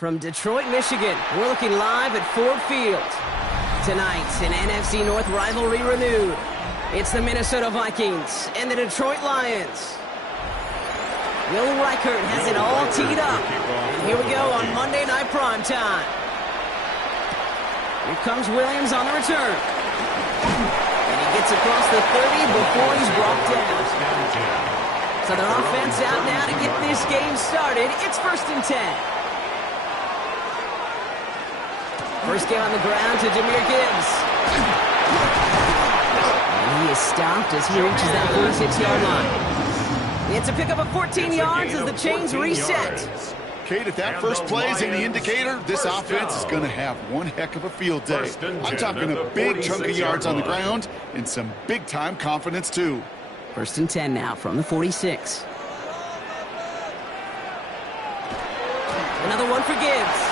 From Detroit, Michigan, we're looking live at Ford Field. Tonight, an NFC North rivalry renewed. It's the Minnesota Vikings and the Detroit Lions. Will Reichert has it all teed up. And here we go on Monday Night Primetime. Here comes Williams on the return. And he gets across the 30 before he's brought down. So their offense out now to get this game started. It's 1st and 10. First game on the ground to Jahmyr Gibbs. And he is stopped as he reaches that 46-yard line. It's a pickup of 14 yards as the chains reset. Kate, if that first play is any indicator, this offense is going to have one heck of a field day. I'm talking a big chunk of yards on the ground and some big-time confidence, too. 1st and 10 now from the 46. Another one for Gibbs.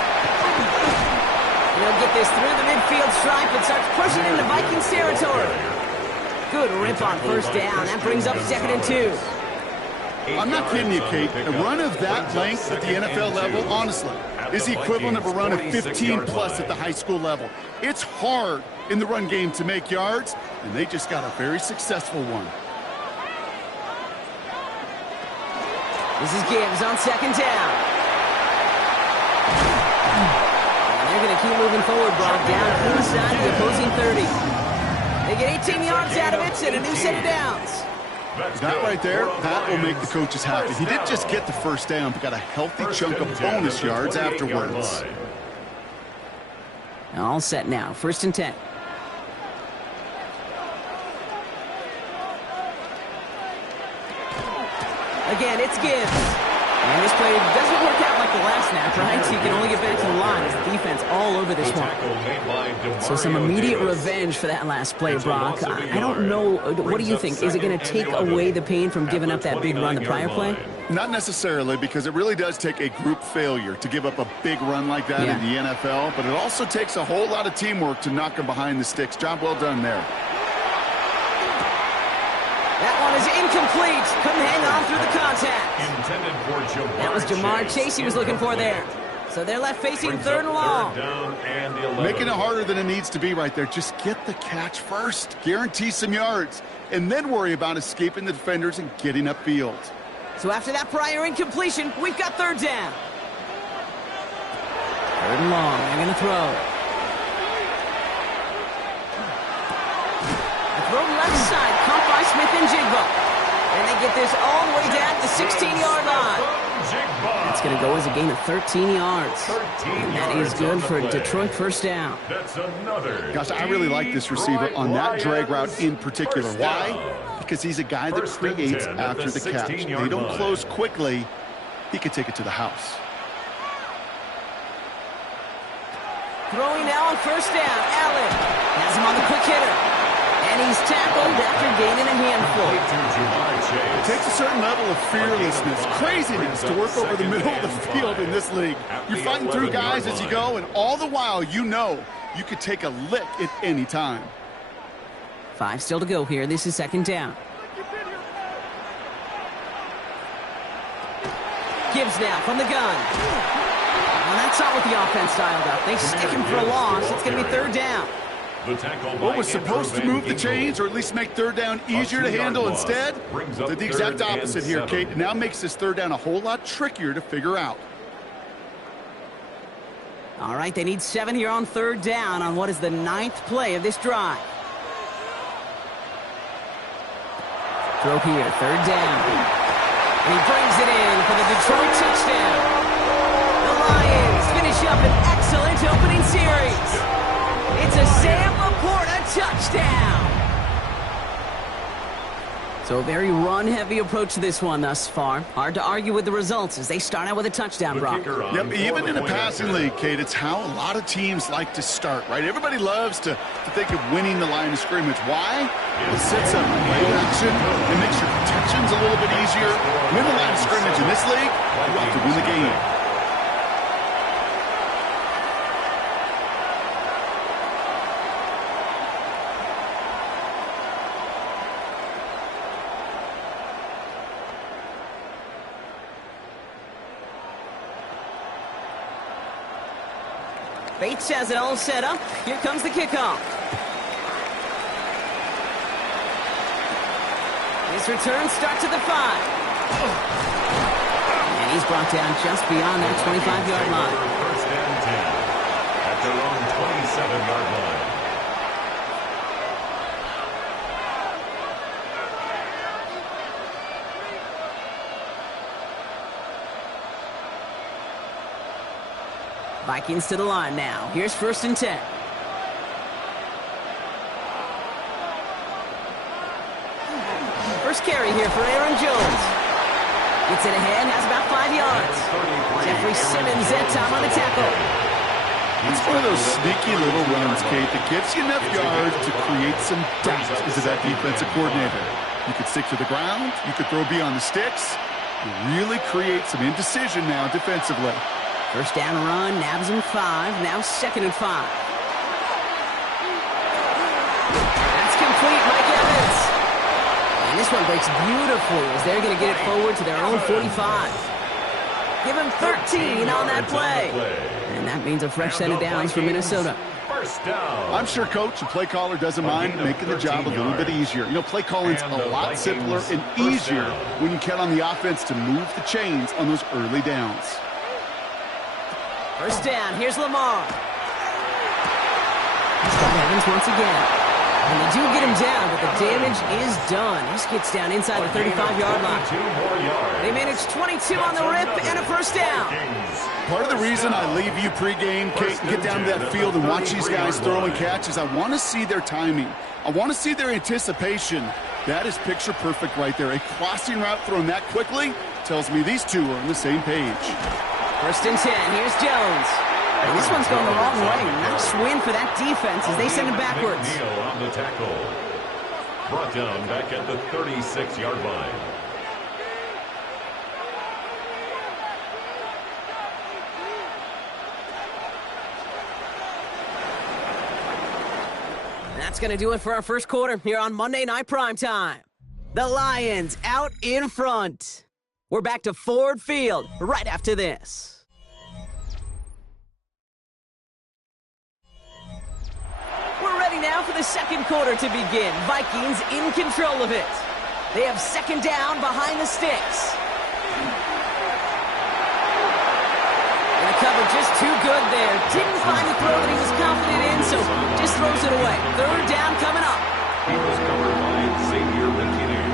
He'll get this through the midfield stripe and starts pushing into Vikings territory. Good rip on 1st down. That brings up 2nd and 2. I'm not kidding you, Kate. A run of that length at the NFL level, honestly, is the equivalent of a run of 15-plus at the high school level. It's hard in the run game to make yards, and they just got a very successful one. This is Gibbs on 2nd down. They're going to keep moving forward, Brock, down inside the opposing 30. They get 18 yards out of it and a new set of downs. That right there, that will make the coaches happy. He didn't just get the 1st down, but got a healthy chunk of bonus yards afterwards. All set now, 1st and 10. Again, it's Gibbs. And this play doesn't work out like the last snap, right? So you can only get back to the line as the defense all over this one. So some immediate revenge for that last play, Brock. I don't know. What do you think? Is it going to take away the pain from giving up that big run the prior play? Not necessarily, because it really does take a group failure to give up a big run like that in the NFL. But it also takes a whole lot of teamwork to knock them behind the sticks. Job well done there. That one is incomplete. Couldn't hang on through the contact. That was Jamar Chase he was looking for there. So they're left facing 3rd and long. Making it harder than it needs to be right there. Just get the catch first. Guarantee some yards. And then worry about escaping the defenders and getting upfield. So after that prior incompletion, we've got 3rd down. 3rd and long. They're going to throw. Throw left side, caught by Smith and Jigba. And they get this all the way down to the 16-yard line. That's going to go as a gain of 13 yards. And that is good for Detroit 1st down. Gosh, I really like this receiver on that drag route in particular. Why? Because he's a guy that creates after the catch. They don't close quickly. He could take it to the house. Throwing now on 1st down. Allen has him on the quick hitter. And he's tackled after gaining a handful. It takes a certain level of fearlessness, craziness to work over the middle of the field in this league. You're fighting through guys as you go, and all the while you know you could take a lick at any time. 5 still to go here. This is 2nd down. Gibbs now from the gun. Well, that's not what the offense dialed up. They stick him for a loss. It's going to be 3rd down. What was supposed to move the chains, or at least make 3rd down easier to handle instead, did the exact opposite here, Kate. It now makes this 3rd down a whole lot trickier to figure out. All right, they need 7 here on 3rd down on what is the 9th play of this drive. Throw here, 3rd down. And he brings it in for the Detroit touchdown. The Lions finish up an excellent opening series. It's a Sam Laporta touchdown. So a very run-heavy approach to this one thus far. Hard to argue with the results as they start out with a touchdown, Brock. Yep, even in a passing league, Kate, it's how a lot of teams like to start, right? Everybody loves to think of winning the line of scrimmage. Why? It sets up play action. It makes your protections a little bit easier. Win the line of scrimmage in this league, you have to win the game. Bates has it all set up. Here comes the kickoff. His return starts at the 5. And he's brought down just beyond that 25-yard line. First and 10 at their own 27-yard line. Vikings to the line now. Here's first and 10. First carry here for Aaron Jones. Gets it ahead, has about 5 yards. Jeffrey Simmons that time on the tackle. It's one of those sneaky little runs, Kate, that gives you enough yards to create some doubt into that defensive coordinator. You could stick to the ground. You could throw beyond the sticks. You really create some indecision now defensively. First down run, nabs him 5, now second and 5. That's complete, Mike Evans. And this one breaks beautifully as they're going to get it forward to their own 45. Give him 13 on that play. And that means a fresh set of downs for Minnesota. First down. I'm sure Coach, the play caller, doesn't mind making the job a little bit easier. You know, play calling's a lot simpler and easier when you count on the offense to move the chains on those early downs. First down, here's Lamar. Scott Evans once again. And they do get him down, but the damage is done. This gets down inside the 35-yard line. They manage 22 on the rip and a first down. Part of the reason I leave you pregame, Kate, and get down to that field and watch these guys throw and catch is I want to see their timing. I want to see their anticipation. That is picture perfect right there. A crossing route thrown that quickly tells me these two are on the same page. First and 10, here's Jones. And this one's going the wrong way. Nice win for that defense as they send him backwards. On the tackle. Brought down back at the 36-yard line. That's going to do it for our first quarter here on Monday Night Primetime. The Lions out in front. We're back to Ford Field right after this. We're ready now for the second quarter to begin. Vikings in control of it. They have second down behind the sticks. And the cover just too good there. Didn't find the throw that he was confident in, so just throws it away. Third down coming up. He was covered by Xavier McKinney.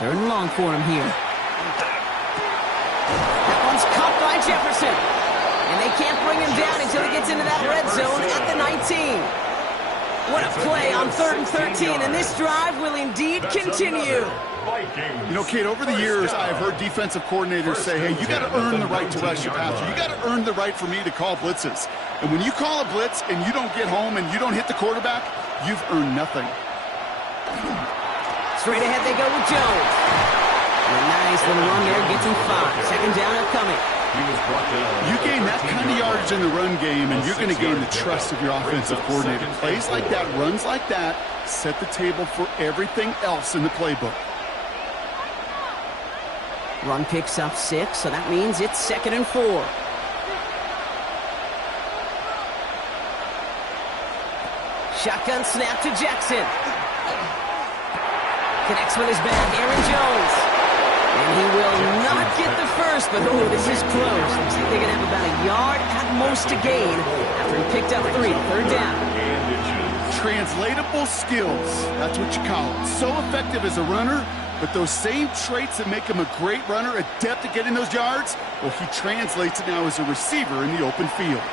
Third and long for him here. That one's caught by Jefferson. And they can't bring him down until he gets into that red zone at the 19. What a play on 3rd and 13, and this drive will indeed continue. You know, Kate, over the years, I've heard defensive coordinators say, hey, you got to earn the right to rush your passer. You got to earn the right for me to call blitzes. And when you call a blitz and you don't get home and you don't hit the quarterback, you've earned nothing. Straight ahead they go with Jones. And a nice little run there gets him 5. Second down upcoming. You gain that kind of yardage in the run game, and you're going to gain the trust of your offensive coordinator. Plays like that, runs like that, set the table for everything else in the playbook. Run picks up 6, so that means it's 2nd and 4. Shotgun snap to Jackson. Connects with his back, Aaron Jones. And he will not get the first, but oh, this is close. Looks like they're going to have about a yard at most to gain after he picked up 3. Third down. Translatable skills, that's what you call it. So effective as a runner, but those same traits that make him a great runner, adept at getting those yards, well, he translates it now as a receiver in the open field.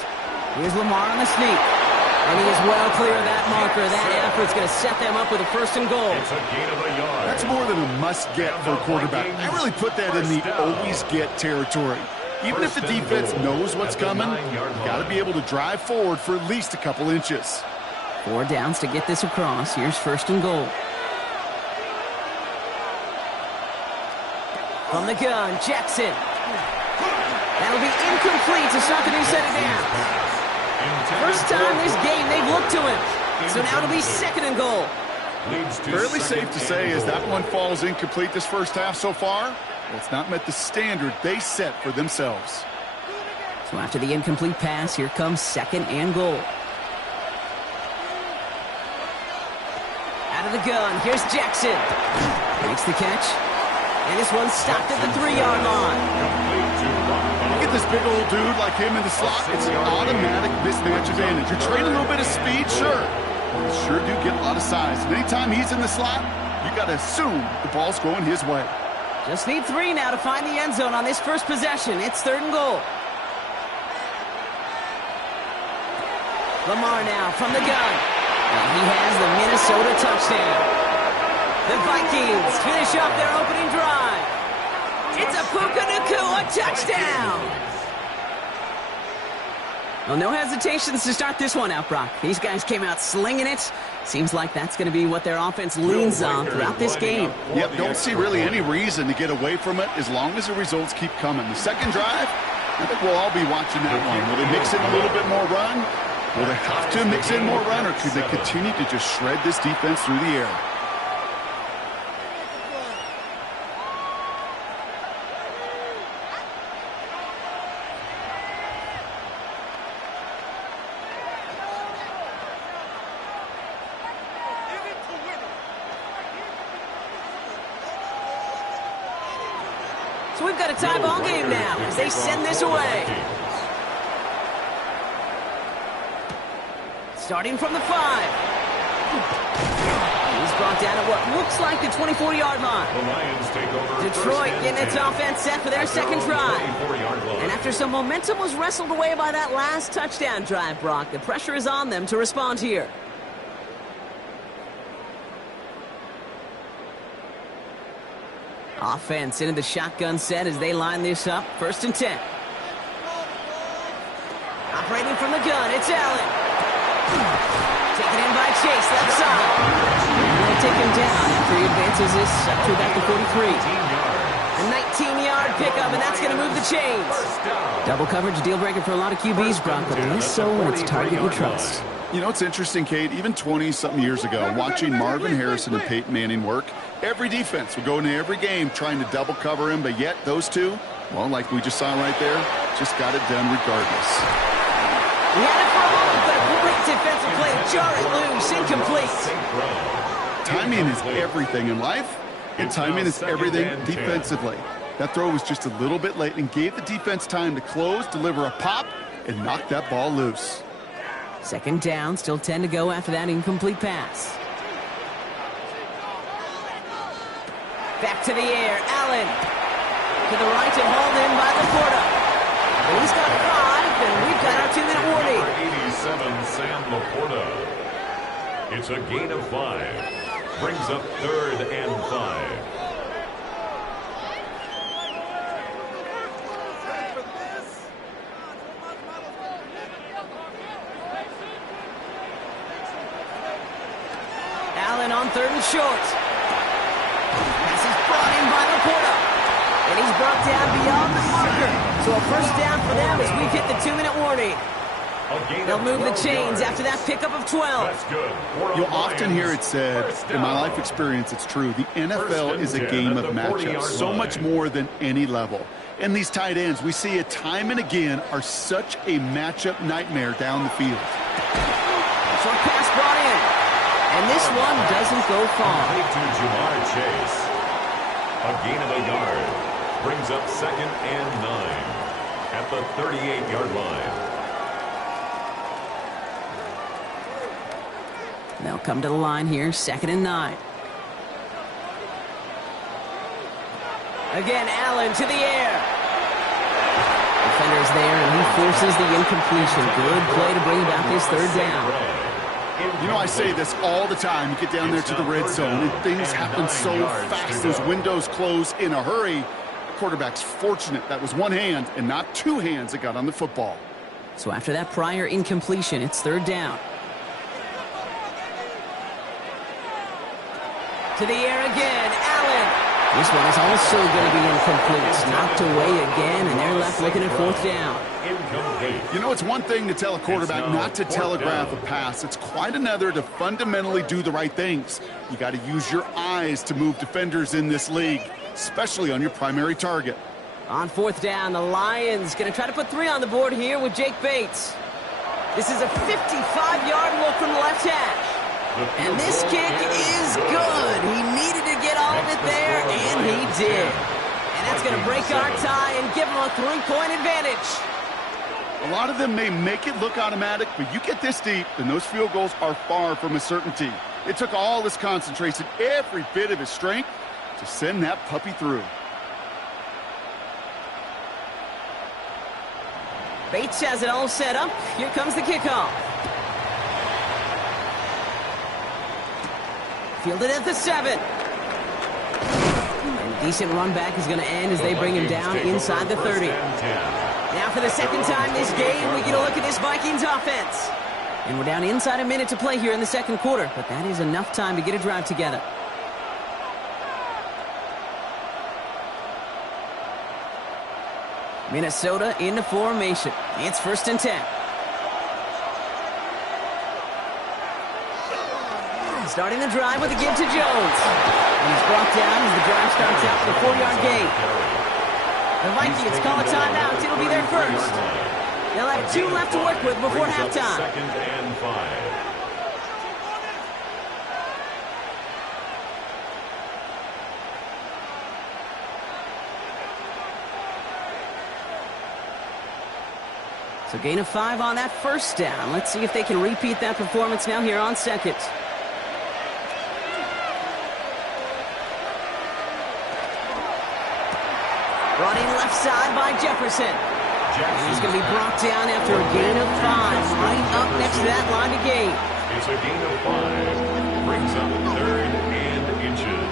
Here's Lamar on the sneak. And he is well clear of that marker. That effort's going to set them up with a 1st and goal. It's a gain of a yard. That's more than a must-get for a quarterback. I really put that in the always-get territory. Even if the defense knows what's coming, you got to be able to drive forward for at least a couple inches. 4 downs to get this across. Here's 1st and goal. From the gun, Jackson. That'll be incomplete to start the new set of downs. First time this game they've looked to him. So now it'll be second and goal. Fairly safe to say as that one falls incomplete this first half so far. Well, it's not met the standard they set for themselves. So after the incomplete pass, here comes second and goal. Out of the gun, here's Jackson. Makes the catch. And this one's stopped at the 3-yard line. Look at this big old dude like him in the slot. It's an automatic mismatch advantage. You're trading a little bit of speed, sure. You sure do get a lot of size. And anytime he's in the slot, you got to assume the ball's going his way. Just need 3 now to find the end zone on this first possession. It's third and goal. Lamar now from the gun. And he has the Minnesota touchdown. The Vikings finish off their opening drive. It's a Puka Nacua touchdown. Well, no hesitations to start this one out, Brock. These guys came out slinging it. Seems like that's going to be what their offense leans on throughout this game. Yep, don't see really any reason to get away from it as long as the results keep coming. The second drive, I think we'll all be watching that one. Will they mix in a little bit more run? Will they have to mix in more run, or could they continue to just shred this defense through the air? So we've got a tie ball game now as they send this away. Starting from the 5. He's brought down at what looks like the 24-yard line. The Lions take over. Detroit getting its offense set for their second drive. And after some momentum was wrestled away by that last touchdown drive, Brock, the pressure is on them to respond here. Offense into the shotgun set as they line this up. First and 10. Operating from the gun, it's Allen. Taken in by Chase, left side. And they'll take him down after he advances this up to about the 43. A 19-yard pickup, and that's going to move the chains. Double coverage, deal breaker for a lot of QBs, Brock, but less so when it's a target you trust. You know, it's interesting, Kate, even 20-something years ago, watching Marvin Harrison and Peyton Manning work, every defense would go into every game trying to double cover him, but yet those two, well, like we just saw right there, just got it done regardless. He had it for a moment, but a great defensive play to jar it loose, incomplete. Timing is everything in life, and timing is everything defensively. That throw was just a little bit late and gave the defense time to close, deliver a pop, and knock that ball loose. Second down, still 10 to go after that incomplete pass. Back to the air, Allen. To the right and hauled in by Laporta. He's got 5, and we've got our 2-minute warning. 87, Sam Laporta. It's a gain of 5. Brings up third and 5. Allen on third and short. Pass is brought in by Laporta. And he's brought down beyond the marker. So a first down for them as we've hit the 2-minute warning. They'll move the chains after that pickup of 12. That's good. You'll often hear it said, in my life experience, it's true, the NFL is a game of matchups, so much more than any level. And these tight ends, we see it time and again, are such a matchup nightmare down the field. Short pass brought in. And this one doesn't go far. To Jamar Chase. A gain of a yard. Brings up second and 9 at the 38-yard line. They'll come to the line here, second and 9. Again, Allen to the air. Defender's there, and he forces the incompletion. Good play to bring about this third down. You know, I say this all the time. You get down there to the red zone, and things happen so fast. Those windows close in a hurry. The quarterback's fortunate that was one hand and not two hands that got on the football. So after that prior incompletion, it's third down. To the air again, Allen. This one is also going to be incomplete. Knocked away again, and they're left looking at fourth down. Incomplete. You know, it's one thing to tell a quarterback not to telegraph a pass. It's quite another to fundamentally do the right things. You got to use your eyes to move defenders in this league, especially on your primary target. On fourth down, the Lions going to try to put 3 on the board here with Jake Bates. This is a 55-yard look from the left hash. And this kick is good. He needed to get all of it there, and he did. And that's going to break our tie and give him a 3-point advantage. A lot of them may make it look automatic, but you get this deep, and those field goals are far from a certainty. It took all his concentration, every bit of his strength, to send that puppy through. Bates has it all set up. Here comes the kickoff. Fielded at the 7. And decent run back is going to end as they bring him down inside the 30. Now for the second time this game, we get a look at this Vikings offense. And we're down inside a minute to play here in the second quarter, but that is enough time to get a drive together. Minnesota into formation. It's 1st and 10. Starting the drive with a give to Jones. And he's brought down as the drive starts out with a 4-yard gain. The Vikings call a timeout. It'll be their first. They'll have 2 left to work with before halftime. 2nd and 5. So gain of 5 on that first down. Let's see if they can repeat that performance now here on second. Brought in left side by Jefferson. And he's going to be brought down after a gain of 5. Right up next to that line of gain. It's a gain of 5. Brings up 3rd and inches.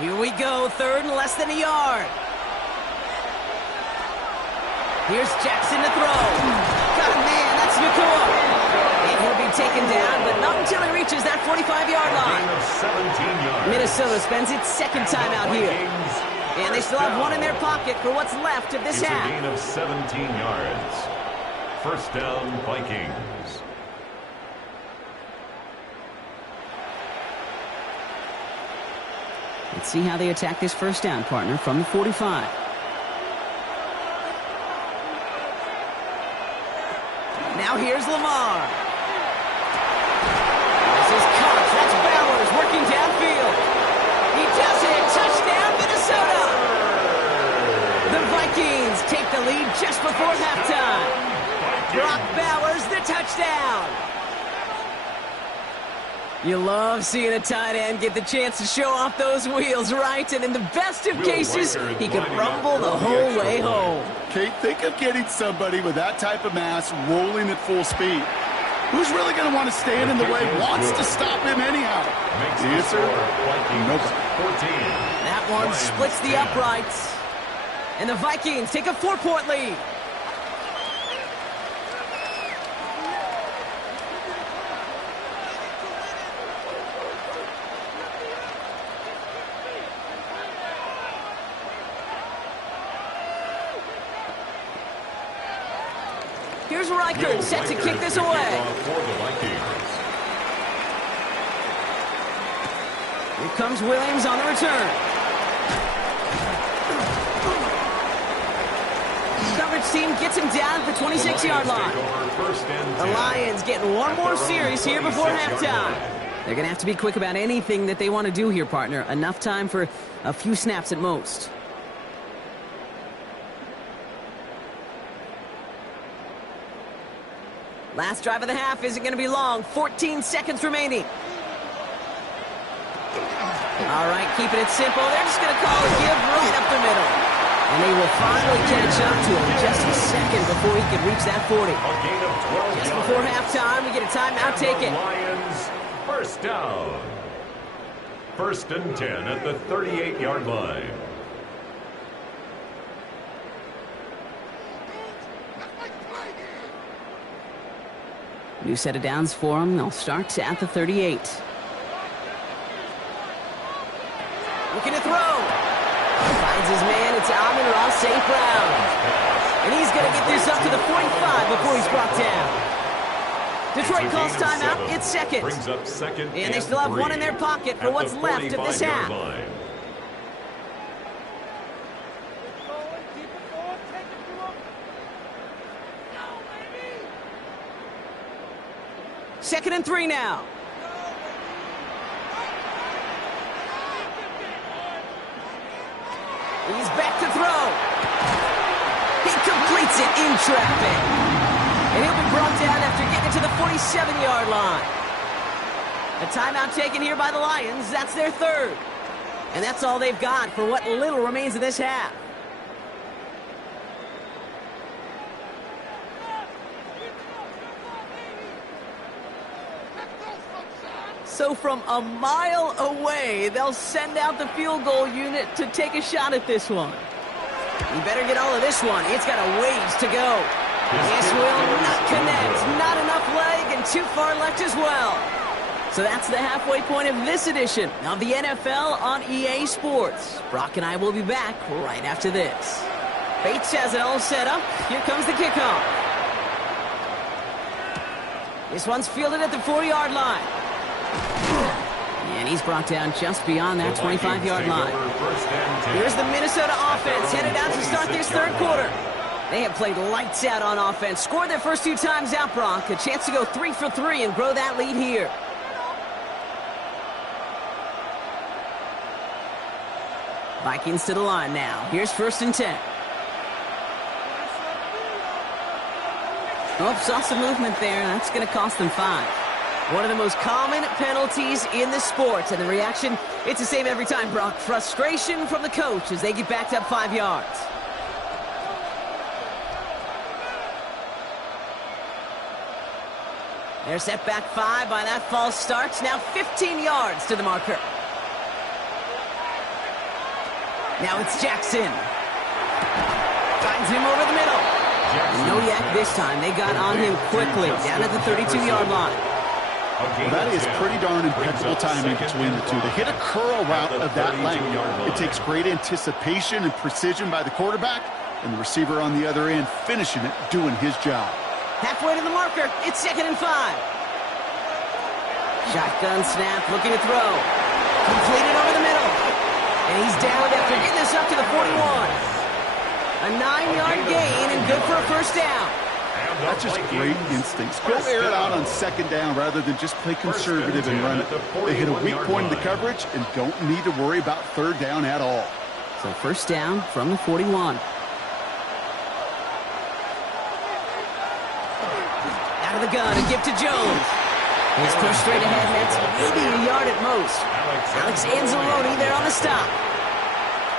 Here we go, 3rd and less than a yard. Here's Jackson to throw. Got a man, that's Nakua. And he'll be taken down, but not until he reaches that 45-yard line. Gain of 17 yards. Minnesota spends its second time out here. And they still have 1 in their pocket for what's left of this It's half. a gain of 17 yards. 1st down, Vikings. Let's see how they attack this first down, partner, from the 45. Now here's Lamar. This is Cox. That's Bowers working downfield. He does it. Touchdown, Minnesota. The Vikings take the lead just before halftime. Brock Bowers, the touchdown. You love seeing a tight end get the chance to show off those wheels, right? And in the best of cases, he could rumble the whole way home. Kate, think of getting somebody with that type of mass rolling at full speed. Who's really going to want to stand in the way, wants to stop him anyhow? The answer, nobody. 14. That one splits the uprights. And the Vikings take a 4-point lead. Here's Reichert set to kick this away. Here comes Williams on the return. Coverage team gets him down at the 26-yard line. The Lions getting one more series here before halftime. They're going to have to be quick about anything that they want to do here, partner. Enough time for a few snaps at most. Last drive of the half isn't going to be long. 14 seconds remaining. All right, keeping it simple. They're just going to call a give right up the middle. And they will finally catch up to him just a second before he can reach that 40. Just before halftime, we get a timeout taken. Lions, first down. 1st and 10 at the 38-yard line. New set of downs for them. They'll start at the 38. Looking to throw. Finds his man. It's Amon-Ra St. Brown. And he's going to get this up to the 45 before he's brought down. Detroit calls timeout. It's second. Brings up second and they still have one in their pocket for what's left of this half. Line. Second and 3 now. He's back to throw. He completes it in traffic. And he'll be brought down after getting it to the 47-yard line. A timeout taken here by the Lions. That's their third. And that's all they've got for what little remains of this half. So from a mile away, they'll send out the field goal unit to take a shot at this one. You better get all of this one. It's got a ways to go. This will not connect. Not enough leg and too far left as well. So that's the halfway point of this edition of the NFL on EA Sports. Brock and I will be back right after this. Bates has it all set up. Here comes the kickoff. This one's fielded at the 4-yard line. And he's brought down just beyond that 25-yard line. Here's the Minnesota offense headed out to start this third quarter. They have played lights out on offense. Scored their first 2 times out, Brock. A chance to go 3 for 3 and grow that lead here. Vikings to the line now. Here's 1st and 10. Oh, saw some movement there. That's going to cost them 5. One of the most common penalties in the sport. And the reaction, it's the same every time, Brock. Frustration from the coach as they get backed up 5 yards. They're set back 5 by that false start. Now 15 yards to the marker. Now it's Jackson. Finds him over the middle. No yak this time. They got on him quickly down at the 32-yard line. Well, that is pretty darn impeccable timing between the two. To hit a curl route of that length, it takes great anticipation and precision by the quarterback, and the receiver on the other end finishing it, doing his job. Halfway to the marker, it's 2nd and 5. Shotgun snap, looking to throw. Completed over the middle. And he's down after getting this up to the 41. A 9-yard gain and good for a first down. That's just great instincts. Go air it out on 2nd down rather than just play conservative and run it. They hit a weak point in the coverage and don't need to worry about 3rd down at all. So 1st down from the 41. Out of the gun, a gift to Jones. He's pushed straight ahead, and that's maybe a yard at most. Alex Anzalone there on the stop.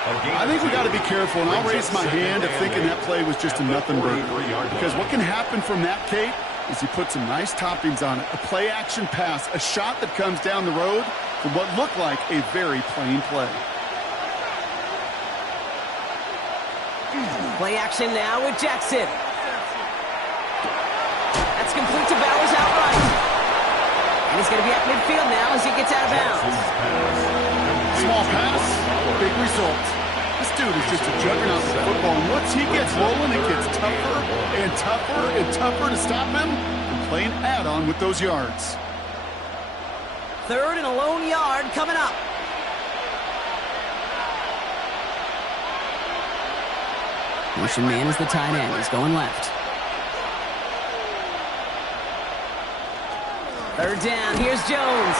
I think we got to be careful, and I'll raise my hand of thinking that play was just a nothing burger. Because what can happen from that, Kate, is you put some nice toppings on it. A play-action pass, a shot that comes down the road from what looked like a very plain play. Play action now with Jackson. That's complete to Bowers outright. And he's going to be at midfield now as he gets out of bounds. Small pass, big result. This dude is just a juggernaut for football. And once he gets rolling, it gets tougher and tougher and tougher to stop him from playing add-on with those yards. 3rd and a lone yard coming up. Motion man is the tight end. He's going left. 3rd down. Here's Jones.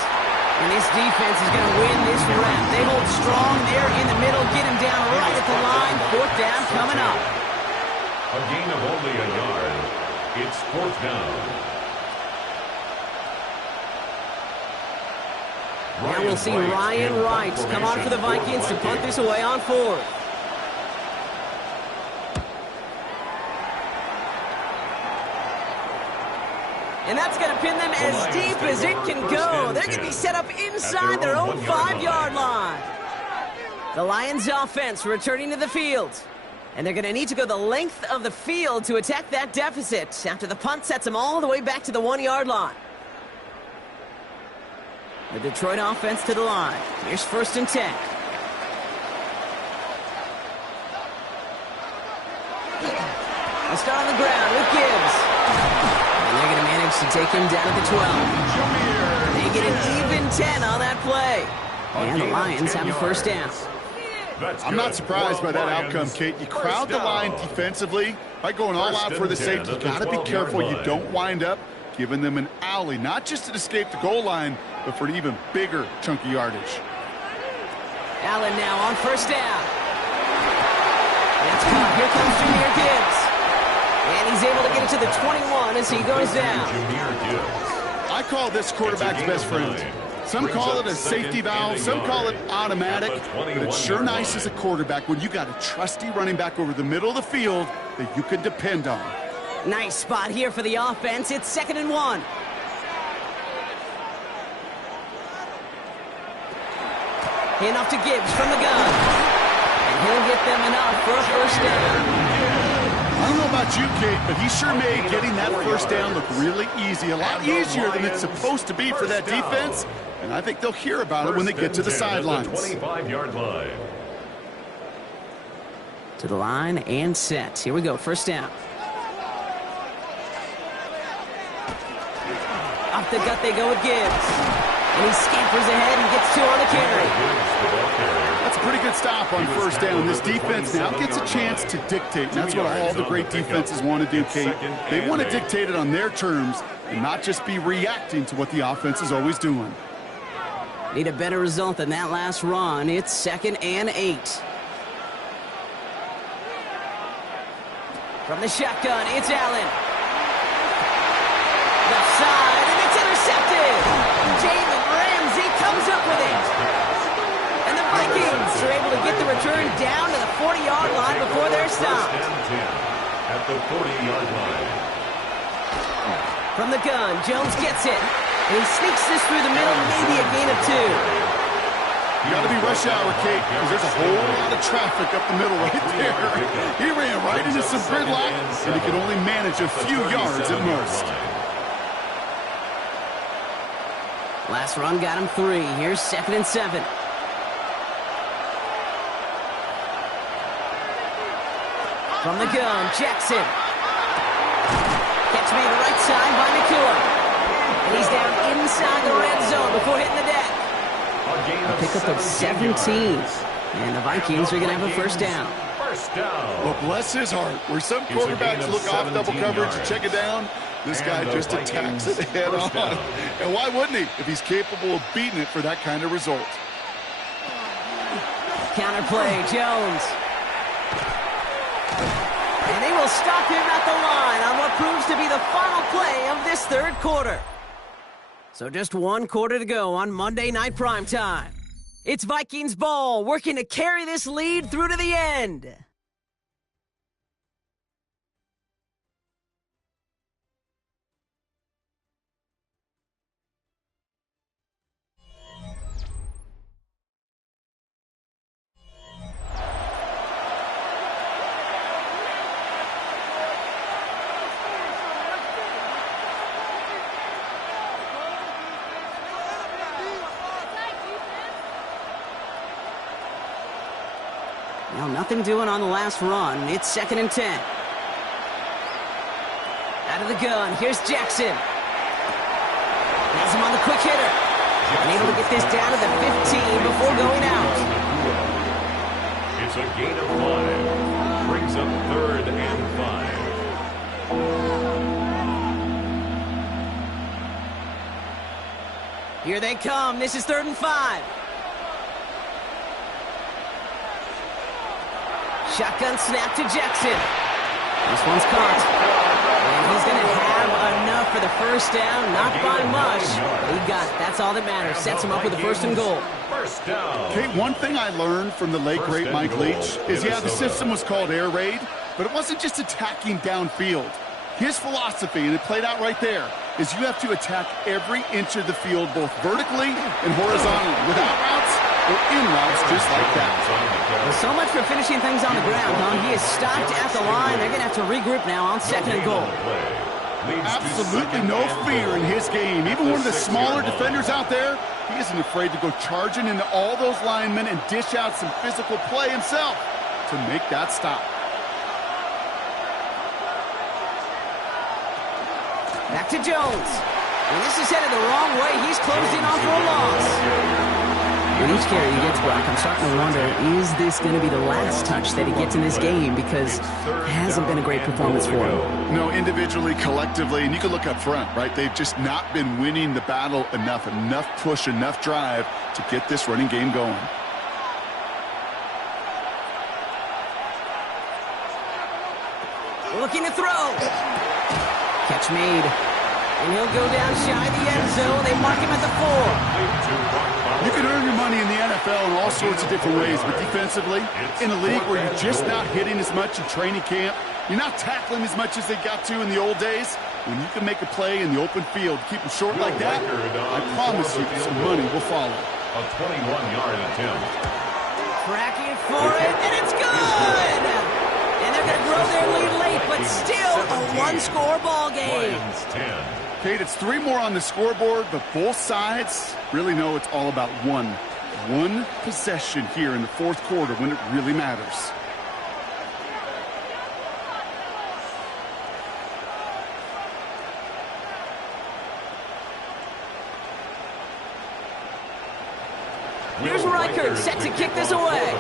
And this defense is going to win this round. They hold strong there in the middle. Get him down right at the line. 4th down coming up. A gain of only a yard. It's 4th down. Now we'll see Ryan Wright come on for the Vikings to punt this away on 4th. And that's going to pin them as deep as it can go. They're going to be set up inside their own 5-yard line. The Lions offense returning to the field. And they're going to need to go the length of the field to attack that deficit after the punt sets them all the way back to the 1-yard line. The Detroit offense to the line. Here's 1st and 10. They'll start on the ground with Gibbs. And they're going to manage to take him down at the 12. They get an even 10 on that play. And the Lions have a 1st down. I'm not surprised by that outcome, Kate. You crowd the line defensively by going all out for the safety. You got to be careful you don't wind up giving them an alley, not just to escape the goal line, but for an even bigger chunk of yardage. Allen now on 1st down. That's caught. Here comes Jahmyr Gibbs. And he's able to get it to the 21 as he goes down. I call this quarterback's best friend. Some call it a safety valve, some call it automatic, but it's sure nice as a quarterback when you got a trusty running back over the middle of the field that you can depend on. Nice spot here for the offense. It's 2nd and 1. Handoff to Gibbs from the gun. And he'll get them enough for a 1st down. I don't know about you, Kate, but he sure made getting that 1st down look really easy. A lot easier than it's supposed to be for that defense. And I think they'll hear about it when they get to the sidelines. 25-yard line. To the line and set. Here we go. 1st down. Off the gut they go with Gibbs. And he scampers ahead and gets 2 on the carry. That's a pretty good stop on 1st down. This defense now gets a chance to dictate. And that's what all the great defenses want to do, Kate. They want to dictate it on their terms and not just be reacting to what the offense is always doing. Need a better result than that last run. It's 2nd and 8. From the shotgun, it's Allen. Left side, and it's intercepted. Jalen Ramsey comes up with it. And the Vikings are able to get the return down to the 40-yard line before they're stopped. At the 40-yard line. From the gun, Jones gets it. And he sneaks this through the middle, maybe a gain of 2. You got to be rush hour, Kate, because there's a whole lot of traffic up the middle right there. He ran right into some gridlock, and he could only manage a few yards at most. Last run got him 3. Here's 2nd and 7. From the gun, Jackson. Catch made right side by Nakua. And he's down inside the red zone before hitting the deck. A pickup of 17. And the Vikings are going to have a 1st down. Well, bless his heart. Where some quarterbacks look off double coverage and check it down, this guy just attacks it head on. And why wouldn't he if he's capable of beating it for that kind of result? Counterplay, Jones. And they will stop him at the line on what proves to be the final play of this 3rd quarter. So just 1 quarter to go on Monday Night Primetime. It's Vikings ball, working to carry this lead through to the end. Well, nothing doing on the last run. It's 2nd and 10. Out of the gun, here's Jackson. Has him on the quick hitter. And able to get this down to the 15 before going out. It's a gain of 5. Brings up 3rd and 5. Here they come. This is 3rd and 5. Shotgun snap to Jackson. This one's caught. And he's going to have enough for the 1st down. Not by much. He got it. That's all that matters. Sets him up with a 1st and goal. 1st down. Okay, one thing I learned from the late, great Mike Leach is, yeah, the system was called air raid, but it wasn't just attacking downfield. His philosophy, and it played out right there, is you have to attack every inch of the field, both vertically and horizontally. Without routes, or in routes just like that. Well, so much for finishing things on the ground, huh? He is stopped at the line. They're going to have to regroup now on 2nd and goal. Absolutely no fear in his game. Even one of the smaller defenders out there, he isn't afraid to go charging into all those linemen and dish out some physical play himself to make that stop. Back to Jones. And this is headed the wrong way. He's closed in on for a loss. With each carry he gets, Brock, I'm starting to wonder, is this going to be the last touch that he gets in this game? Because it hasn't been a great performance for him. No, individually, collectively, and you can look up front, right? They've just not been winning the battle enough push, enough drive to get this running game going. Looking to throw. Catch made. And he'll go down shy of the end zone. They mark him at the 4. You can earn your money in the NFL in all sorts of different ways, but defensively, in a league where you're just not hitting as much in training camp, you're not tackling as much as they got to in the old days, when you can make a play in the open field, keep them short like that, I promise you some money will follow. A 21-yard attempt. Cracking for it, and it's good! And they're going to grow their lead late, but still a one-score ball game. Lions 10. Kate, it's 3 more on the scoreboard, but both sides really know it's all about one possession here in the 4th quarter when it really matters. Here's Reichert set to kick this away.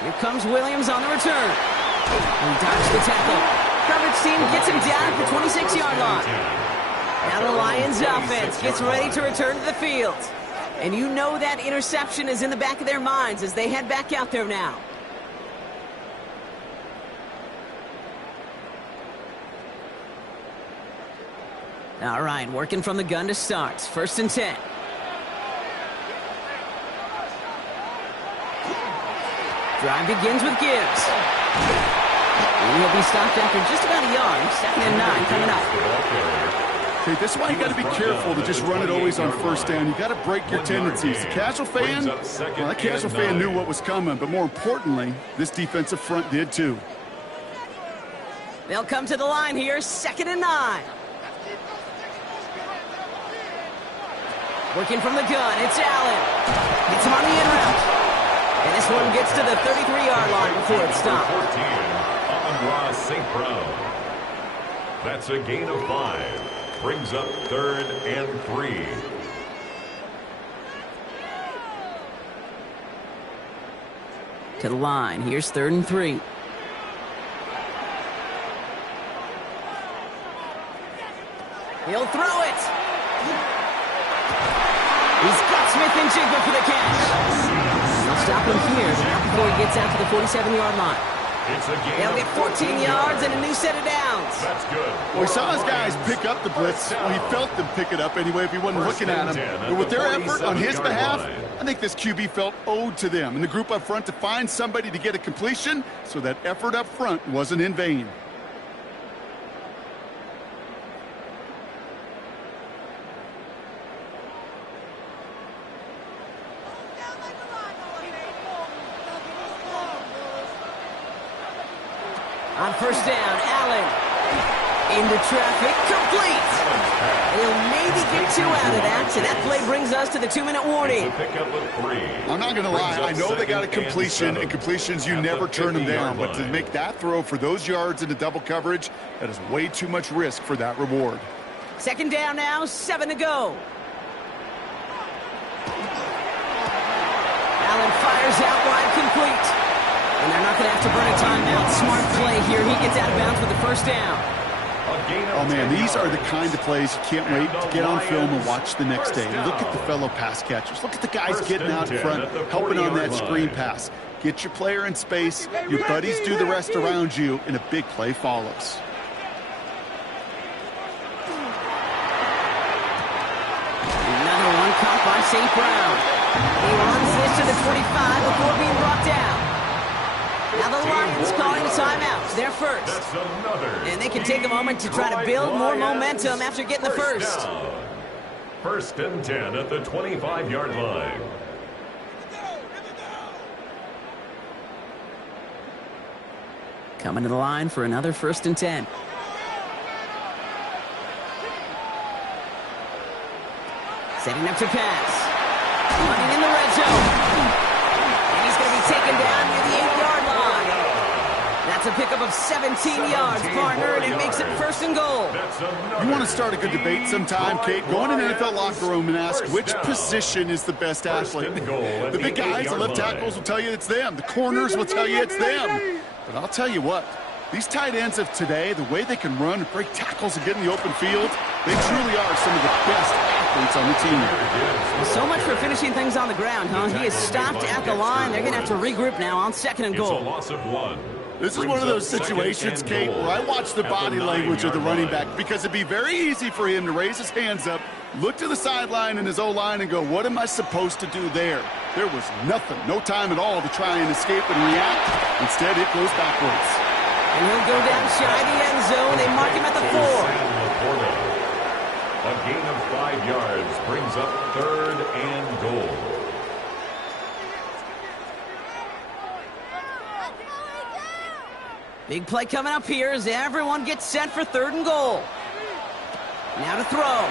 Here comes Williams on the return. He dodges the tackle. Coverage team gets him down at the 26-yard line. Now the Lions offense gets ready to return to the field. And you know that interception is in the back of their minds as they head back out there now. All right, working from the gun to start. 1st and 10. Drive begins with Gibbs. And he'll be stopped after just about a yard. 2nd and 9 coming up. Okay, this is why you got to be careful to just run it always on 1st down. You got to break your tendencies. The casual fan, well, that casual fan knew what was coming, but more importantly, this defensive front did too. They'll come to the line here, 2nd and 9. Working from the gun, it's Allen. Gets him on the in route. And this one gets to the 33-yard line before it's stopped. 14, Amon-Ra St. Brown. That's a gain of 5. Brings up 3rd and 3. To the line, here's 3rd and 3. He'll throw it. He's got Smith and Jigba for the catch. They'll stop him here, but not before he gets out to the 47-yard line. They'll get 14 yards and a new set of downs. That's good. Well, we saw his guys pick up the blitz. Well, he felt them pick it up anyway if he wasn't looking at him. But with their effort on his behalf, I think this QB felt owed to them and the group up front to find somebody to get a completion so that effort up front wasn't in vain. On 1st down, Allen. Into traffic, complete. He'll maybe get 2 out of that, so that play brings us to the 2-minute warning. I'm not going to lie, I know they got a completion, and completions, you never turn them down. But to make that throw for those yards into double coverage, that is way too much risk for that reward. 2nd down now, 7 to go. Allen fires out wide, complete. And they're not going to have to burn a timeout. Smart play here. He gets out of bounds with the 1st down. Oh, man, these are the kind of plays you can't wait to get on film and watch the next day. Look at the fellow pass catchers. Look at the guys getting out in front, helping on that screen pass. Get your player in space. Your buddies do the rest around you, and a big play follows. Another one caught by St. Brown. He runs this to the 45 before being brought down. Now the Lions calling a timeout. They're first. And they can take a moment to try to build more momentum after getting the first. First and 10 at the 25-yard line. Coming to the line for another first and 10. Setting up to pass. Running in the red zone. And he's going to be taken down near the 8-yard line. That's a pickup of 17 yards, partner, and it makes it first and goal. You want to start a good debate sometime, Kate? Go in an NFL locker room and ask which position is the best athlete. The big guys, the left tackles will tell you it's them. The corners will tell you it's them. But I'll tell you what, these tight ends of today, the way they can run and break tackles and get in the open field, they truly are some of the best athletes on the team. Well, so much for finishing things on the ground, huh? He is stopped at the line. They're going to have to regroup now on second and goal. It's a loss of 1. This is one of those situations, Kate, where I watch the body language of the running back because it'd be very easy for him to raise his hands up, look to the sideline and his O-line and go, what am I supposed to do there? There was nothing, no time at all to try and escape and react. Instead, it goes backwards. And he'll go down shy the end zone. They mark him at the 4. A gain of 5 yards brings up third and goal. Big play coming up here as everyone gets set for third and goal. Now to throw. And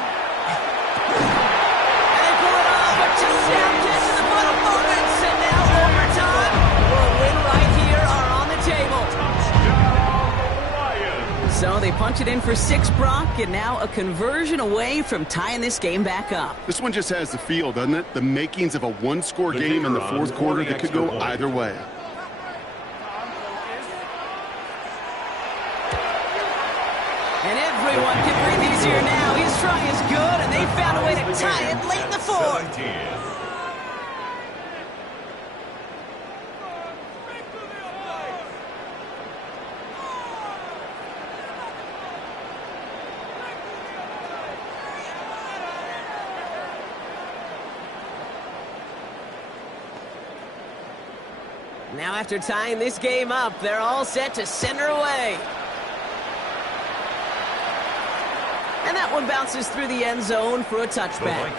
they pull it off. A touchdown catch in the final moments. And now overtime for a win right here are on the table. So they punch it in for 6, Brock, and now a conversion away from tying this game back up. This one just has the feel, doesn't it? The makings of a one-score game in the fourth quarter that could go either way. And everyone can breathe easier now. His try is good, and they found a way to tie it late in the fourth. 17. Now after tying this game up, they're all set to send her away. And that one bounces through the end zone for a touchback.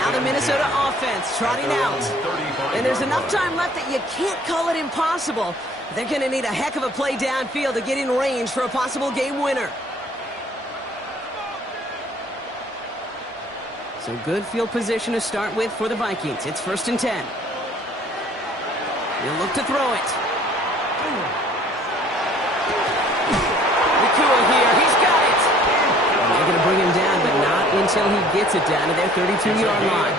Now the Minnesota offense trotting out. And there's enough time left that you can't call it impossible. They're going to need a heck of a play downfield to get in range for a possible game winner. So good field position to start with for the Vikings. It's first and 10. He'll look to throw it. Nakua here. He's got it. And they're going to bring him down, but not until he gets it down to their 32-yard line.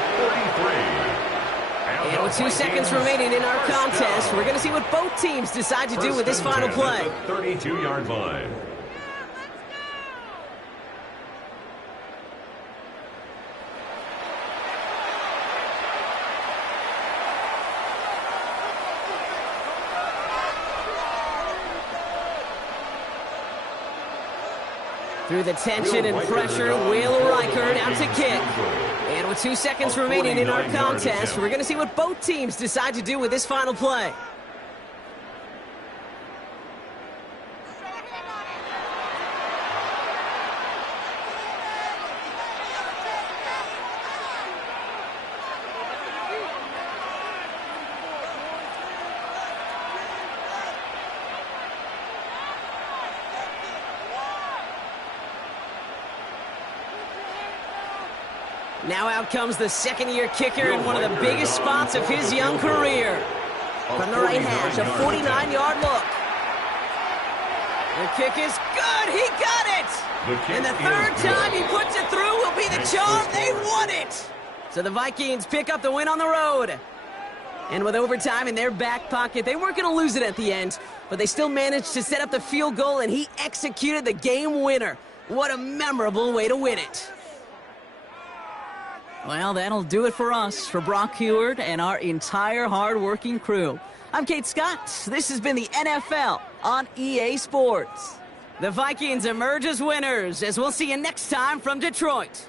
And with 2 seconds remaining in our contest, we're going to see what both teams decide to do with this final play. 32-yard line. Through the tension and pressure, Will Reichard out to kick. And with 2 seconds remaining in our contest, we're going to see what both teams decide to do with this final play. Now out comes the second-year kicker in one of the biggest spots of his young career. From the right hash, a 49-yard look. The kick is good. He got it. And the third time he puts it through will be the charm. They won it. So the Vikings pick up the win on the road. And with overtime in their back pocket, they weren't going to lose it at the end, but they still managed to set up the field goal, and he executed the game winner. What a memorable way to win it. Well, that'll do it for us, for Brock Huard and our entire hard-working crew. I'm Kate Scott. This has been the NFL on EA Sports. The Vikings emerge as winners, as we'll see you next time from Detroit.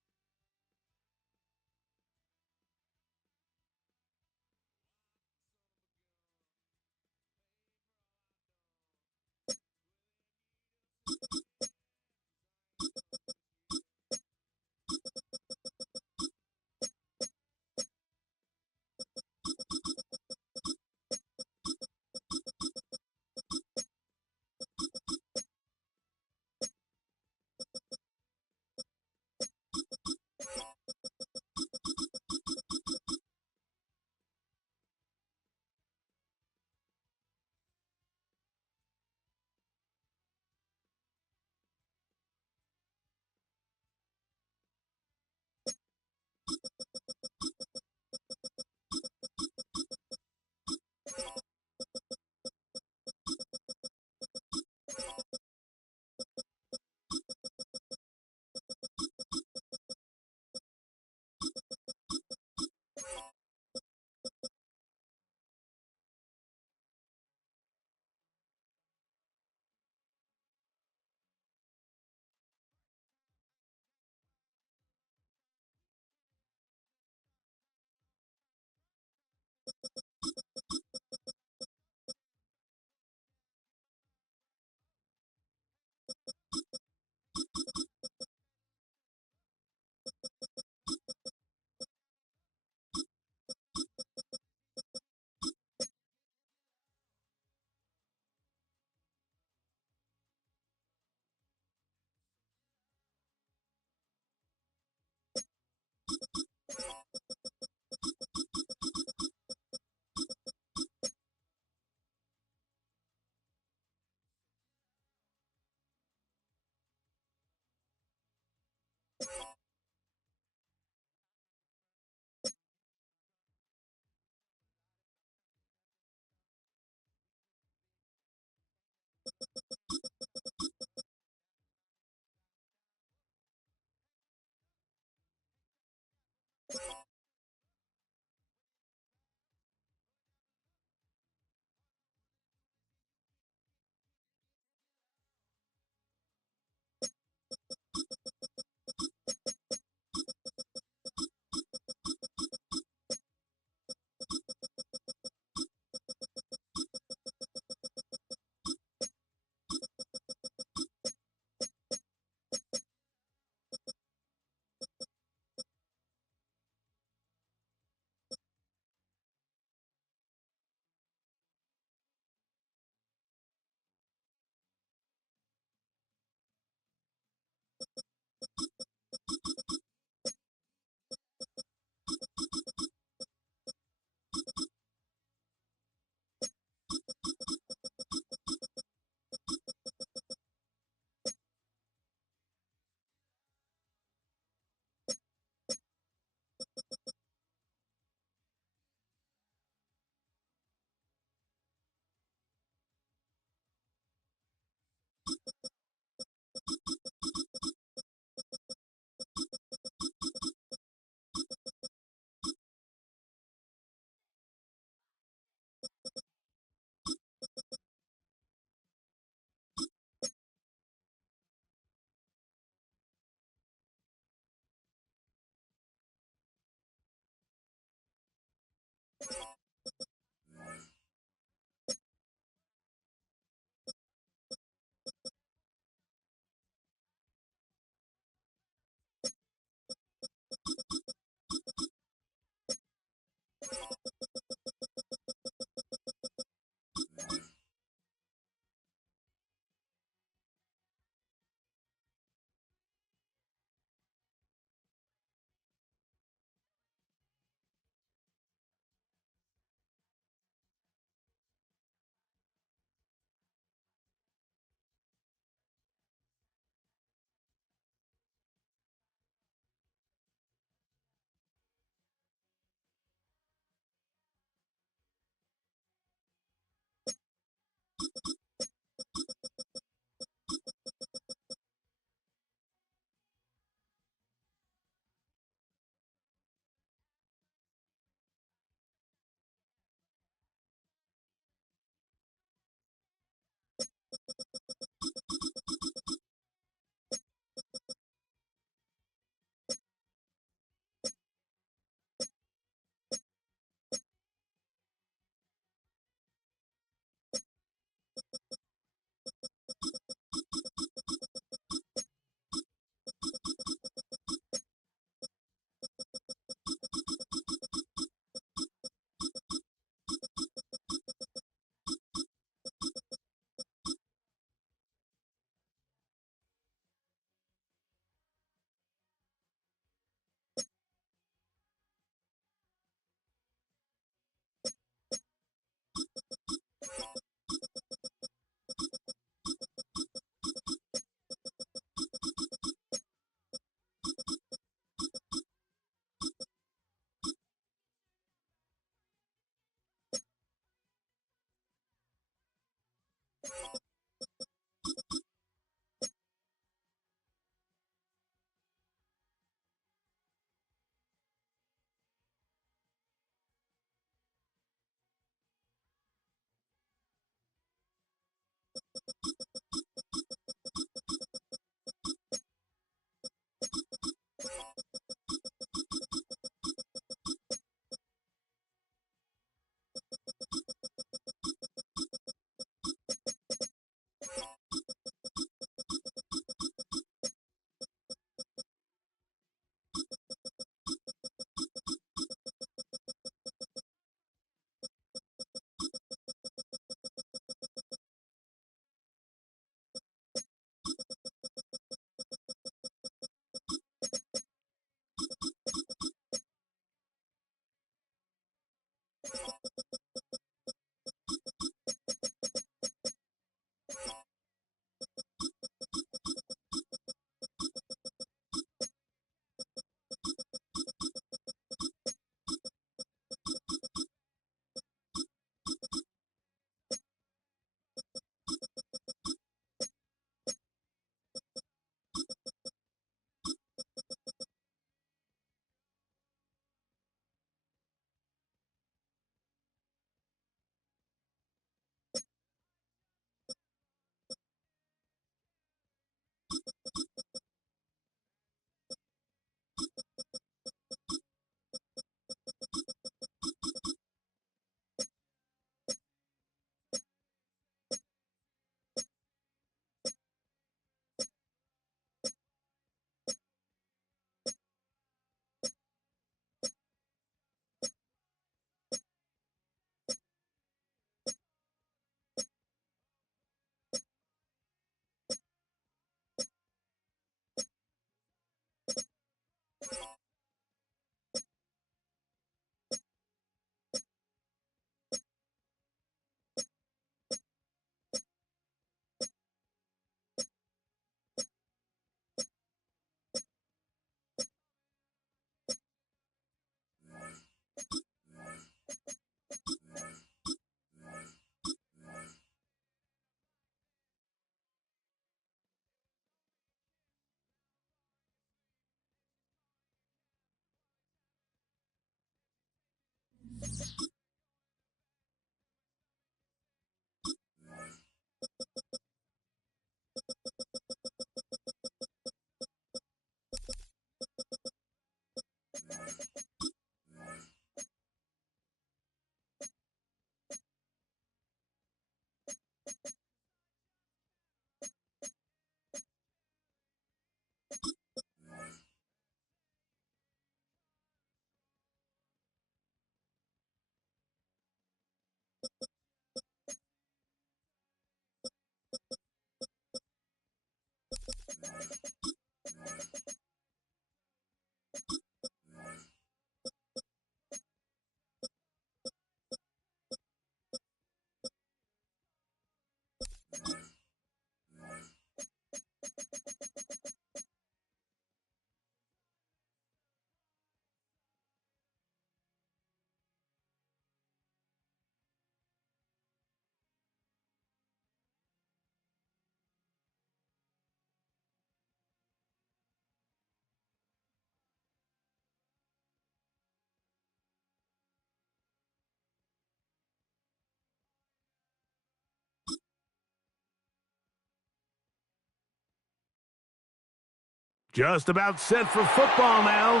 Just about set for football now.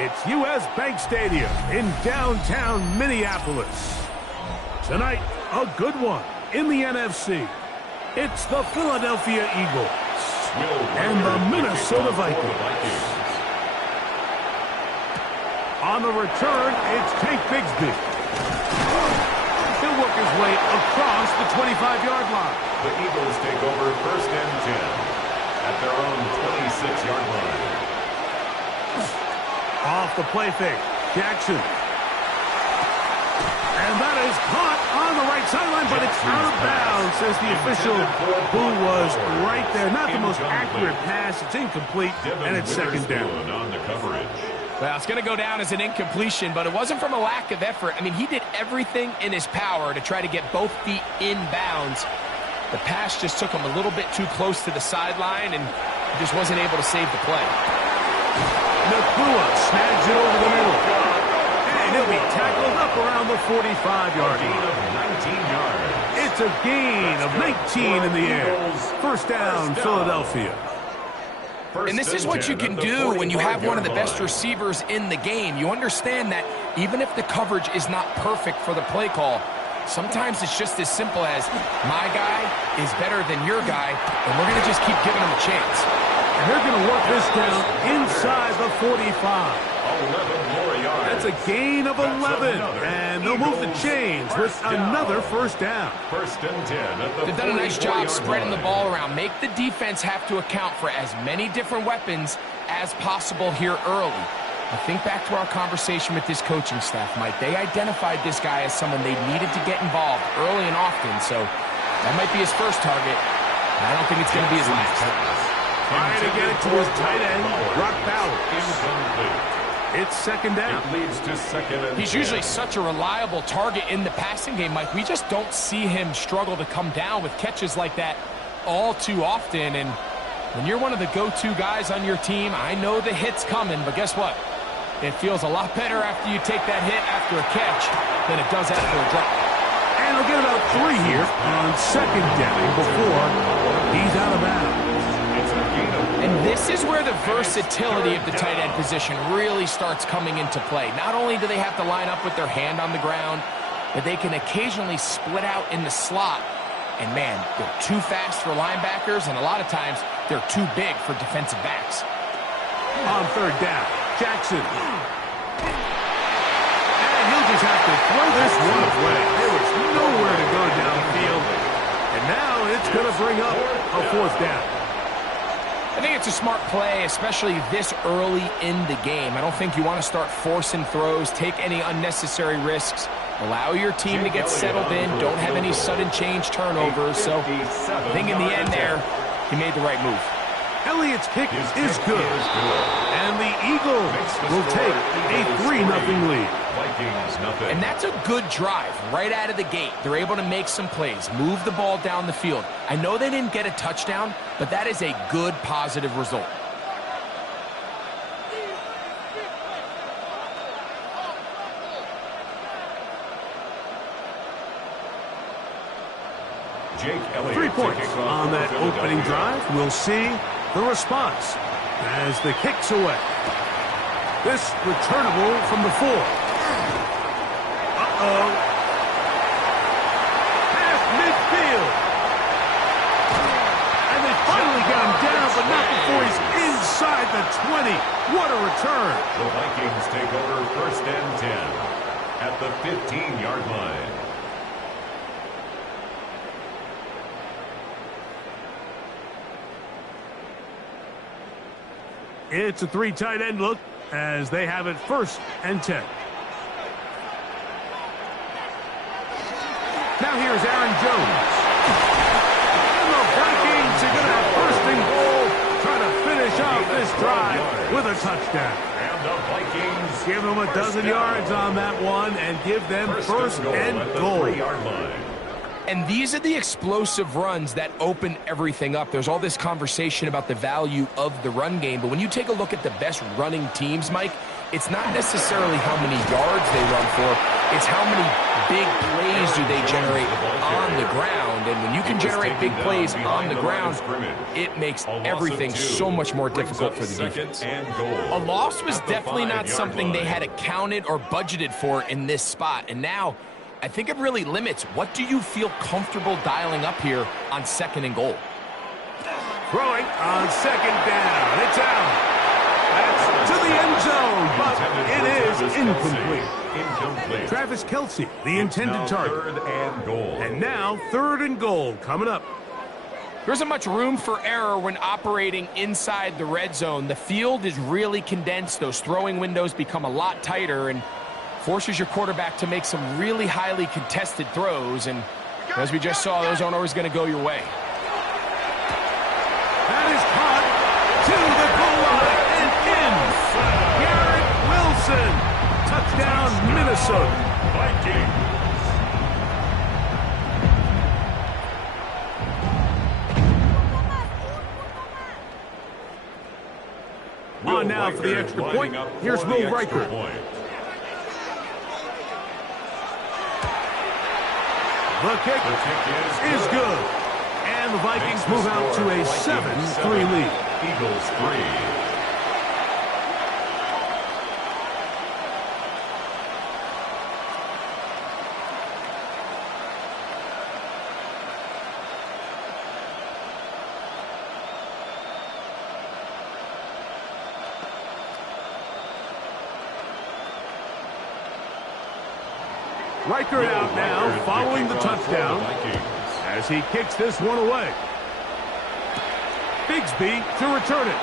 It's U.S. Bank Stadium in downtown Minneapolis. Tonight, a good one in the NFC. It's the Philadelphia Eagles and the Minnesota Vikings. On the return, it's Tank Bigsby. He'll work his way across the 25-yard line. The Eagles take over 1st and 10 at their own 26-yard line. Off the play fake, Jackson. And that is caught on the right sideline, but it's out of bounds, says the official, who was right there. Not the most accurate pass. It's incomplete, and it's 2nd down. On the coverage. Well, it's going to go down as an incompletion, but it wasn't from a lack of effort. I mean, he did everything in his power to try to get both feet in bounds. The pass just took him a little bit too close to the sideline, and he just wasn't able to save the play. Nakua snags it over the middle. And he'll be tackled up around the 45-yard line. Gain of 19 yards. It's a gain of 19 in the air. 1st down, Philadelphia. And this is what you can do when you have one of the best receivers in the game. You understand that even if the coverage is not perfect for the play call, sometimes it's just as simple as my guy is better than your guy, and we're going to just keep giving him a chance. And they're going to work this down inside the 45. 11 more yards. That's a gain of 11. And they'll move the chains with another 1st down. 1st and 10 at the They've done a nice job spreading the ball around. Make the defense have to account for as many different weapons as possible here early. I think back to our conversation with this coaching staff, Mike. They identified this guy as someone they needed to get involved early and often, so that might be his first target. I don't think it's going to be his last. Trying to get it to his tight end, Brock Bowers. It's 2nd down. It leads to 2nd and He's 10. usually such a reliable target in the passing game, Mike. We just don't see him struggle to come down with catches like that all too often. And when you're one of the go-to guys on your team, I know the hit's coming, but guess what? It feels a lot better after you take that hit after a catch than it does after a drop. And he'll get about 3 here on 2nd down before he's out of bounds. And this is where the versatility of the tight end position really starts coming into play. Not only do they have to line up with their hand on the ground, but they can occasionally split out in the slot. And man, they're too fast for linebackers, and a lot of times they're too big for defensive backs. On 3rd down, Jackson. And he'll just have to throw this one away. There was nowhere to go downfield. And now it's going to bring up a 4th down. I think it's a smart play, especially this early in the game. I don't think you want to start forcing throws, take any unnecessary risks, allow your team to get settled in, don't have any sudden change turnovers. So I think in the end there, he made the right move. Elliott's kick is good. And the Eagles will take a 3-0 lead. Vikings nothing. And that's a good drive right out of the gate. They're able to make some plays, move the ball down the field. I know they didn't get a touchdown, but that is a good, positive result. Jake Elliott 3 points to kick off on for that Philadelphia. opening drive. We'll see the response as the kick's away. This returnable from the 4. Uh-oh. Past midfield. And they finally got him down, but not before he's inside the 20. What a return. The Vikings take over 1st and 10 at the 15-yard line. It's a 3 tight end look as they have it 1st and 10. Now here's Aaron Jones. And the Vikings are going to have 1st and goal, try to finish off this drive with a touchdown. And the Vikings Give them a dozen yards on that one and give them 1st and at the goal. 3-yard line. And these are the explosive runs that open everything up. There's all this conversation about the value of the run game, but when you take a look at the best running teams, Mike, it's not necessarily how many yards they run for. It's how many big plays do they generate on the ground. And when you can generate big plays on the ground, it makes everything so much more difficult for the defense. A loss was definitely not something they had accounted or budgeted for in this spot. And now, I think it really limits what do you feel comfortable dialing up here on 2nd and goal. Throwing on 2nd down. It's out. That's to the end zone, but it is incomplete. Travis Kelce, the intended target. 3rd and goal. And now 3rd and goal coming up. There isn't much room for error when operating inside the red zone. The field is really condensed. Those throwing windows become a lot tighter and forces your quarterback to make some really highly contested throws. And as we just saw, those aren't always going to go your way. That is caught to the goal line and in. Garrett Wilson. Touchdown, Minnesota. Vikings. On now for the extra point. Here's Will Riker. The kick is good. And the Vikings move out to a 7-3 lead. Eagles 3. Riker out now, following the touchdown, as he kicks this one away. Bigsby to return it.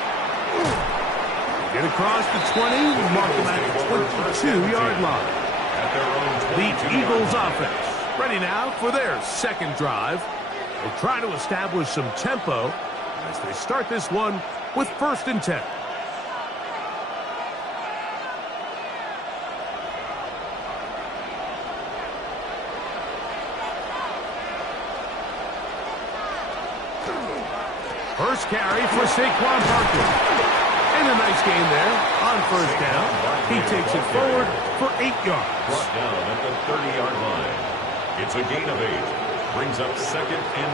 Get across the 20, mark them at the 22-yard line. The Eagles offense ready now for their 2nd drive. They'll try to establish some tempo as they start this one with 1st and 10. First carry for Saquon Barkley. And a nice gain there on 1st down. He takes it forward for 8 yards. Brought down at the 30-yard line. It's a gain of 8. Brings up 2nd and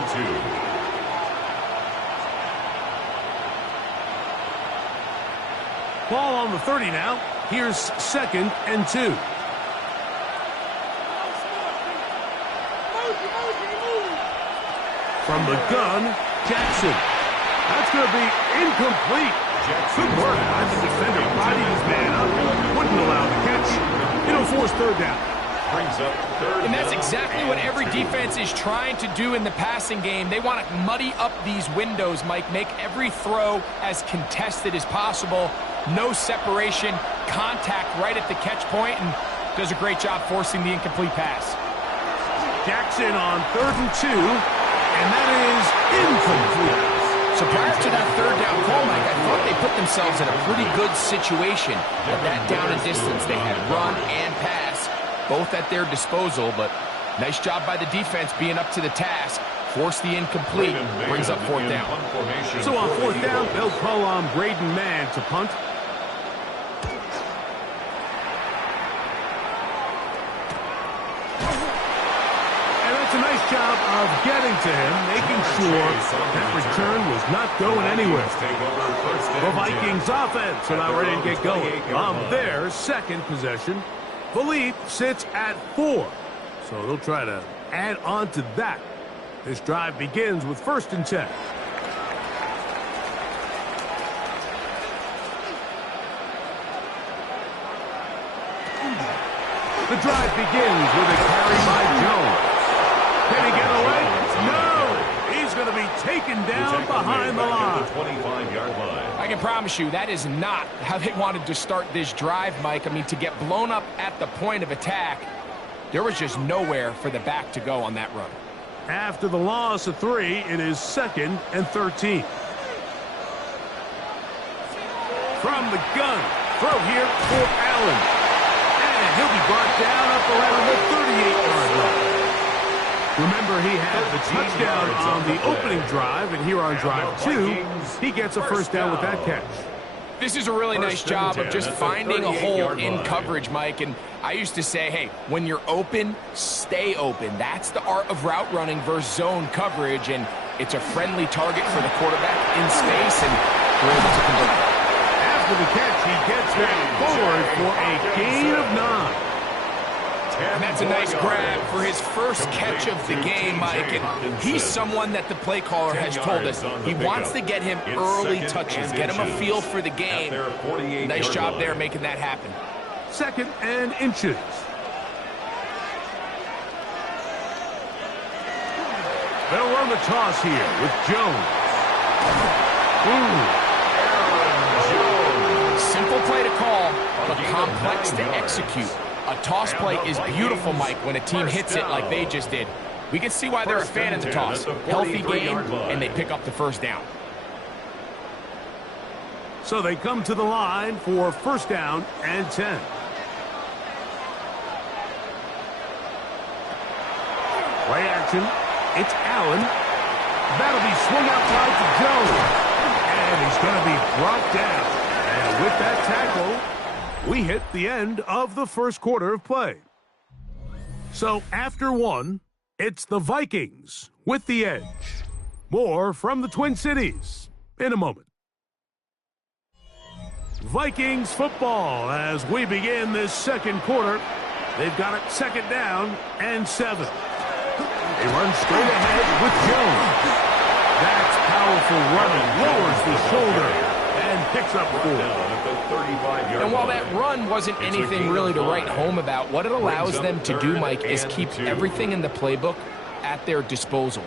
2. Ball on the 30 now. Here's 2nd and 2. From the gun, Jackson. That's going to be incomplete. Good work by the defender. Body his man up. Wouldn't allow the catch. It'll force 3rd down. Brings up 3rd. And that's exactly what every defense is trying to do in the passing game. They want to muddy up these windows, Mike. Make every throw as contested as possible. No separation. Contact right at the catch point, and does a great job forcing the incomplete pass. Jackson on 3rd and 2. And that is incomplete. So prior to that 3rd down call, Mike, I thought they put themselves in a pretty good situation at that down and distance. They had run and pass, both at their disposal, but nice job by the defense being up to the task. Force the incomplete, brings up 4th down. So on 4th down, they'll call on Braden Mann to punt. A nice job of getting to him, making sure that return was not going anywhere. The Vikings offense are now ready to get going on their 2nd possession. The lead sits at 4, so they'll try to add on to that. This drive begins with 1st and 10. The drive begins with a carry by Jones. Can he get away? No! He's going to be taken down behind the line. 25-yard line. I can promise you that is not how they wanted to start this drive, Mike. I mean, to get blown up at the point of attack, there was just nowhere for the back to go on that run. After the loss of 3, it is 2nd and 13. From the gun, throw here for Allen. And he'll be brought down up around the 38-yard line. Remember, he had the touchdown on the opening drive, and here on drive 2, he gets a 1st down with that catch. This is a really nice job of just finding a hole in coverage, Mike. And I used to say, hey, when you're open, stay open. That's the art of route running versus zone coverage. And it's a friendly target for the quarterback in space, and we're able to convert it. After the catch, he gets that forward for a gain of 9. And that's a nice grab for his first catch of the game, Mike. And he's someone that the play caller has told us he wants to get him early touches, get him a feel for the game. Nice job there making that happen. 2nd and inches. They'll run the toss here with Jones. Simple play to call, but complex to execute. A toss play is beautiful, Mike, when a team hits it like they just did. We can see why they're a fan of the toss. Healthy game, and they pick up the first down. So they come to the line for 1st down and 10. Play action. It's Allen. That'll be swung outside to Jones. And he's going to be brought down. And with that tackle, we hit the end of the first quarter of play. So after 1, it's the Vikings with the edge. More from the Twin Cities in a moment. Vikings football as we begin this second quarter. They've got it 2nd down and 7. They run straight ahead with Jones. That's powerful running. Lowers the shoulder and picks up 4. And while that run wasn't anything really to write home about, what it allows them to do, Mike, is keep everything in the playbook at their disposal.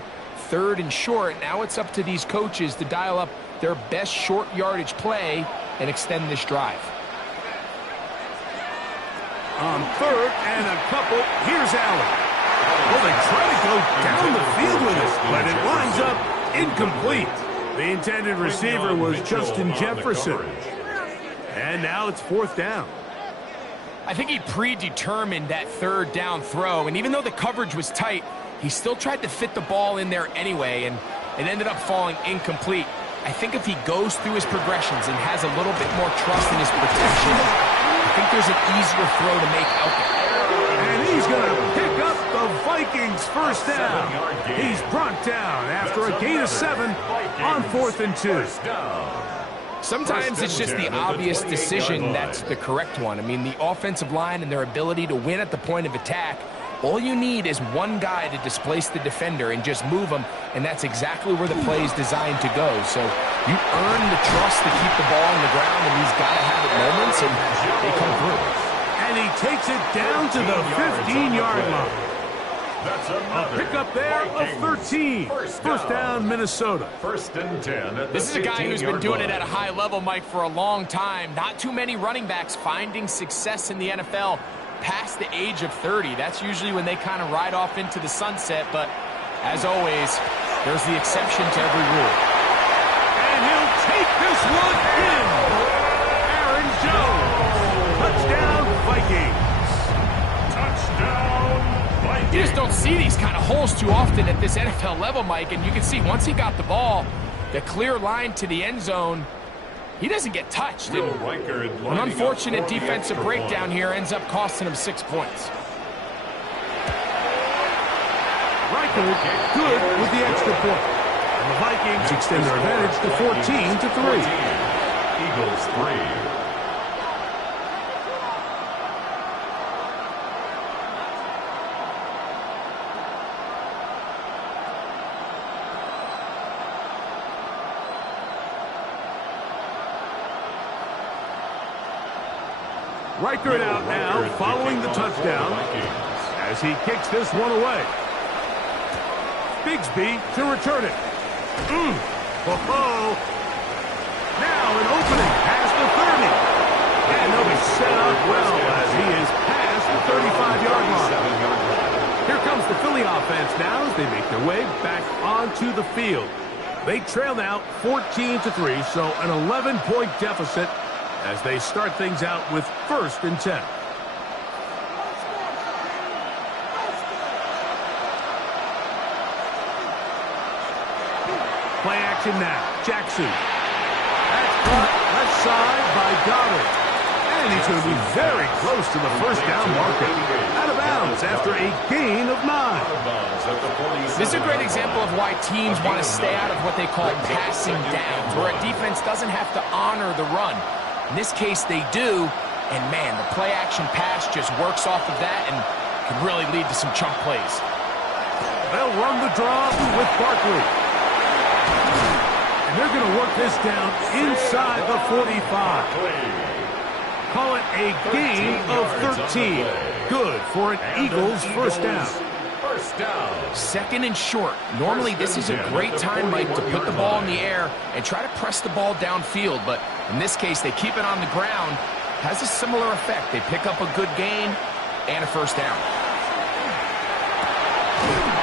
3rd and short, now it's up to these coaches to dial up their best short yardage play and extend this drive. On 3rd and a couple, here's Allen. Well, they try to go down the field with it, but it winds up incomplete. The intended receiver was Justin Jefferson. And now it's 4th down. I think he predetermined that 3rd down throw, and even though the coverage was tight, he still tried to fit the ball in there anyway, and it ended up falling incomplete. I think if he goes through his progressions and has a little bit more trust in his protection, I think there's an easier throw to make out there. And he's going to pick up the Vikings' 1st down. He's brought down after a gain of 7 on 4th and 2. Sometimes it's just the obvious decision that's the correct one. I mean, the offensive line and their ability to win at the point of attack, all you need is one guy to displace the defender and just move him, and that's exactly where the play is designed to go. So you earn the trust to keep the ball on the ground in these gotta-have-it moments, and they come through. And he takes it down to the 15-yard line. A pickup there of 13. 1st down, Minnesota. 1st and 10. This is a guy who's been doing it at a high level, Mike, for a long time. Not too many running backs finding success in the NFL past the age of 30. That's usually when they kind of ride off into the sunset, but as always, there's the exception to every rule. And he'll take this one in. Aaron Jones. Touchdown, Vikings. Touchdown, Vikings. You just don't see these kind of holes too often at this NFL level, Mike, and you can see once he got the ball, the clear line to the end zone, he doesn't get touched. An unfortunate defensive breakdown here ends up costing him 6 points. Reichard good with the extra point. And the Vikings extend their advantage to 14-3. Eagles 3. Reichard out now following the touchdown as he kicks this one away. Bigsby to return it. Oh-oh. Now an opening past the 30. And he'll be set up well as he is past the 35-yard line. Here comes the Philly offense now as they make their way back onto the field. They trail now 14-3, so an 11-point deficit as they start things out with 1st and 10. Play action now. Jackson. That's Caught left side by Goddard. And he's going to be very close to the first down marker. Out of bounds after a gain of 9. This is a great example of why teams want to stay out of what they call passing downs, where a defense doesn't have to honor the run. In this case, they do. And, man, the play-action pass just works off of that and can really lead to some chunk plays. They'll run the draw with Barkley. And they're going to work this down inside the 45. Call it a gain of 13. Good for an Eagles first down. Second and short. Normally, this is a great time, Mike, to put the ball in the air and try to press the ball downfield. But in this case, they keep it on the ground. Has a similar effect. They pick up a good gain and a first down.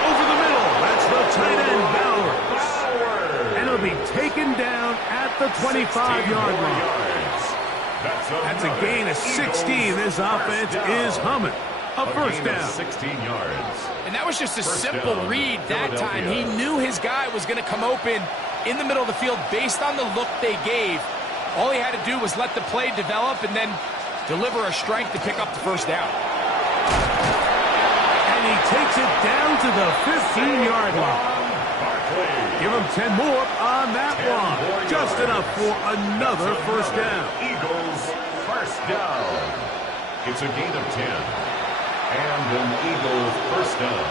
Over the middle. That's the tight end, Bowers. And it'll be taken down at the 25-yard line. That's a gain of 16. This offense is humming. A first down. 16 yards. And that was just a simple read that time. He knew his guy was going to come open in the middle of the field based on the look they gave. All he had to do was let the play develop and then deliver a strike to pick up the first down. And he takes it down to the 15-yard line. Give him 10 more on that one. Just enough for another first down. Eagles first down. It's a gain of 10. And an Eagles first down.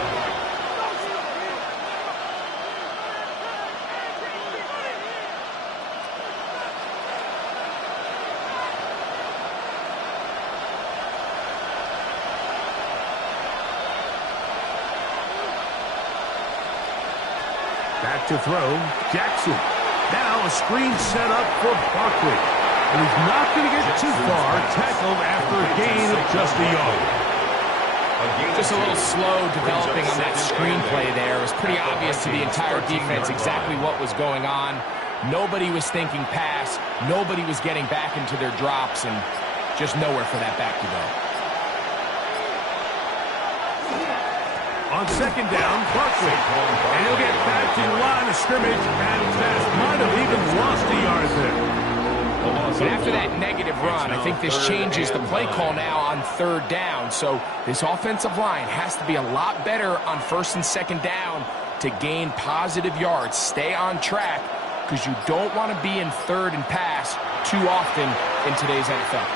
Back to throw, Jackson. Now a screen set up for Barkley. And he's not going to get too far, tackled after a gain of just a yard. Just a little slow developing on that screenplay there. It was pretty obvious to the entire defense exactly what was going on. Nobody was thinking pass. Nobody was getting back into their drops, and just nowhere for that back to go. On second down, Barkley. And he'll get back to the line of scrimmage, and Tess might have even lost a yard there. But after that negative run, I think this changes the play call now on third down. So this offensive line has to be a lot better on first and second down to gain positive yards. Stay on track, because you don't want to be in third and pass too often in today's NFL.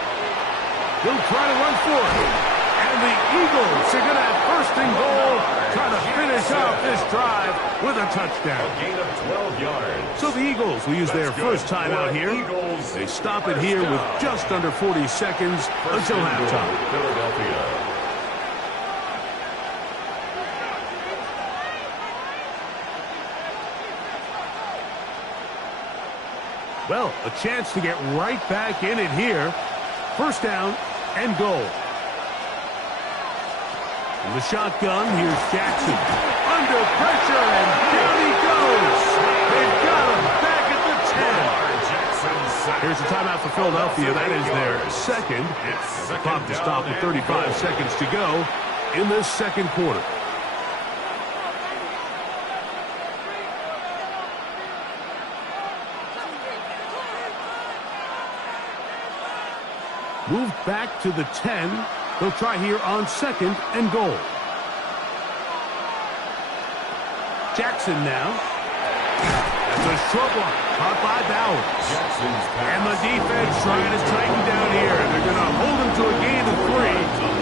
He'll try to run for it. And the Eagles are going to have first and goal, trying to finish off this drive with a touchdown. A gain of 12 yards. So the Eagles will use their first timeout here. They stop it here with just under 40 seconds until halftime. Philadelphia. Well, a chance to get right back in it here. First down and goal. In the shotgun, here's Jackson. Under pressure, and down he goes. They've got him back at the 10. Here's a timeout for Philadelphia. That is their second. The clock to stop with 35 seconds to go in this second quarter. Moved back to the 10. They'll try here on second and goal. Jackson now. That's a short one. Caught by Bowers. And the defense trying to tighten down here. They're going to hold him to a gain of 3.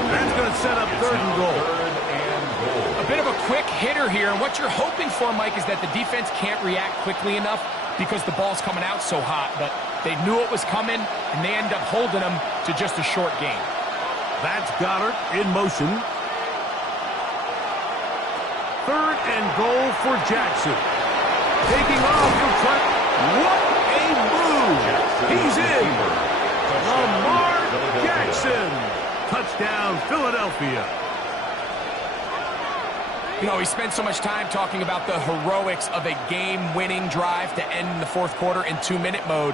That's going to set up third and goal. A bit of a quick hitter here. And what you're hoping for, Mike, is that the defense can't react quickly enough because the ball's coming out so hot. But they knew it was coming, and they end up holding them to just a short gain. That's Goddard in motion. Third and goal for Jackson. Taking off the front. What a move! He's in. Lamar Jackson. Touchdown, Philadelphia. You know, we spent so much time talking about the heroics of a game-winning drive to end in the fourth quarter in 2-minute mode.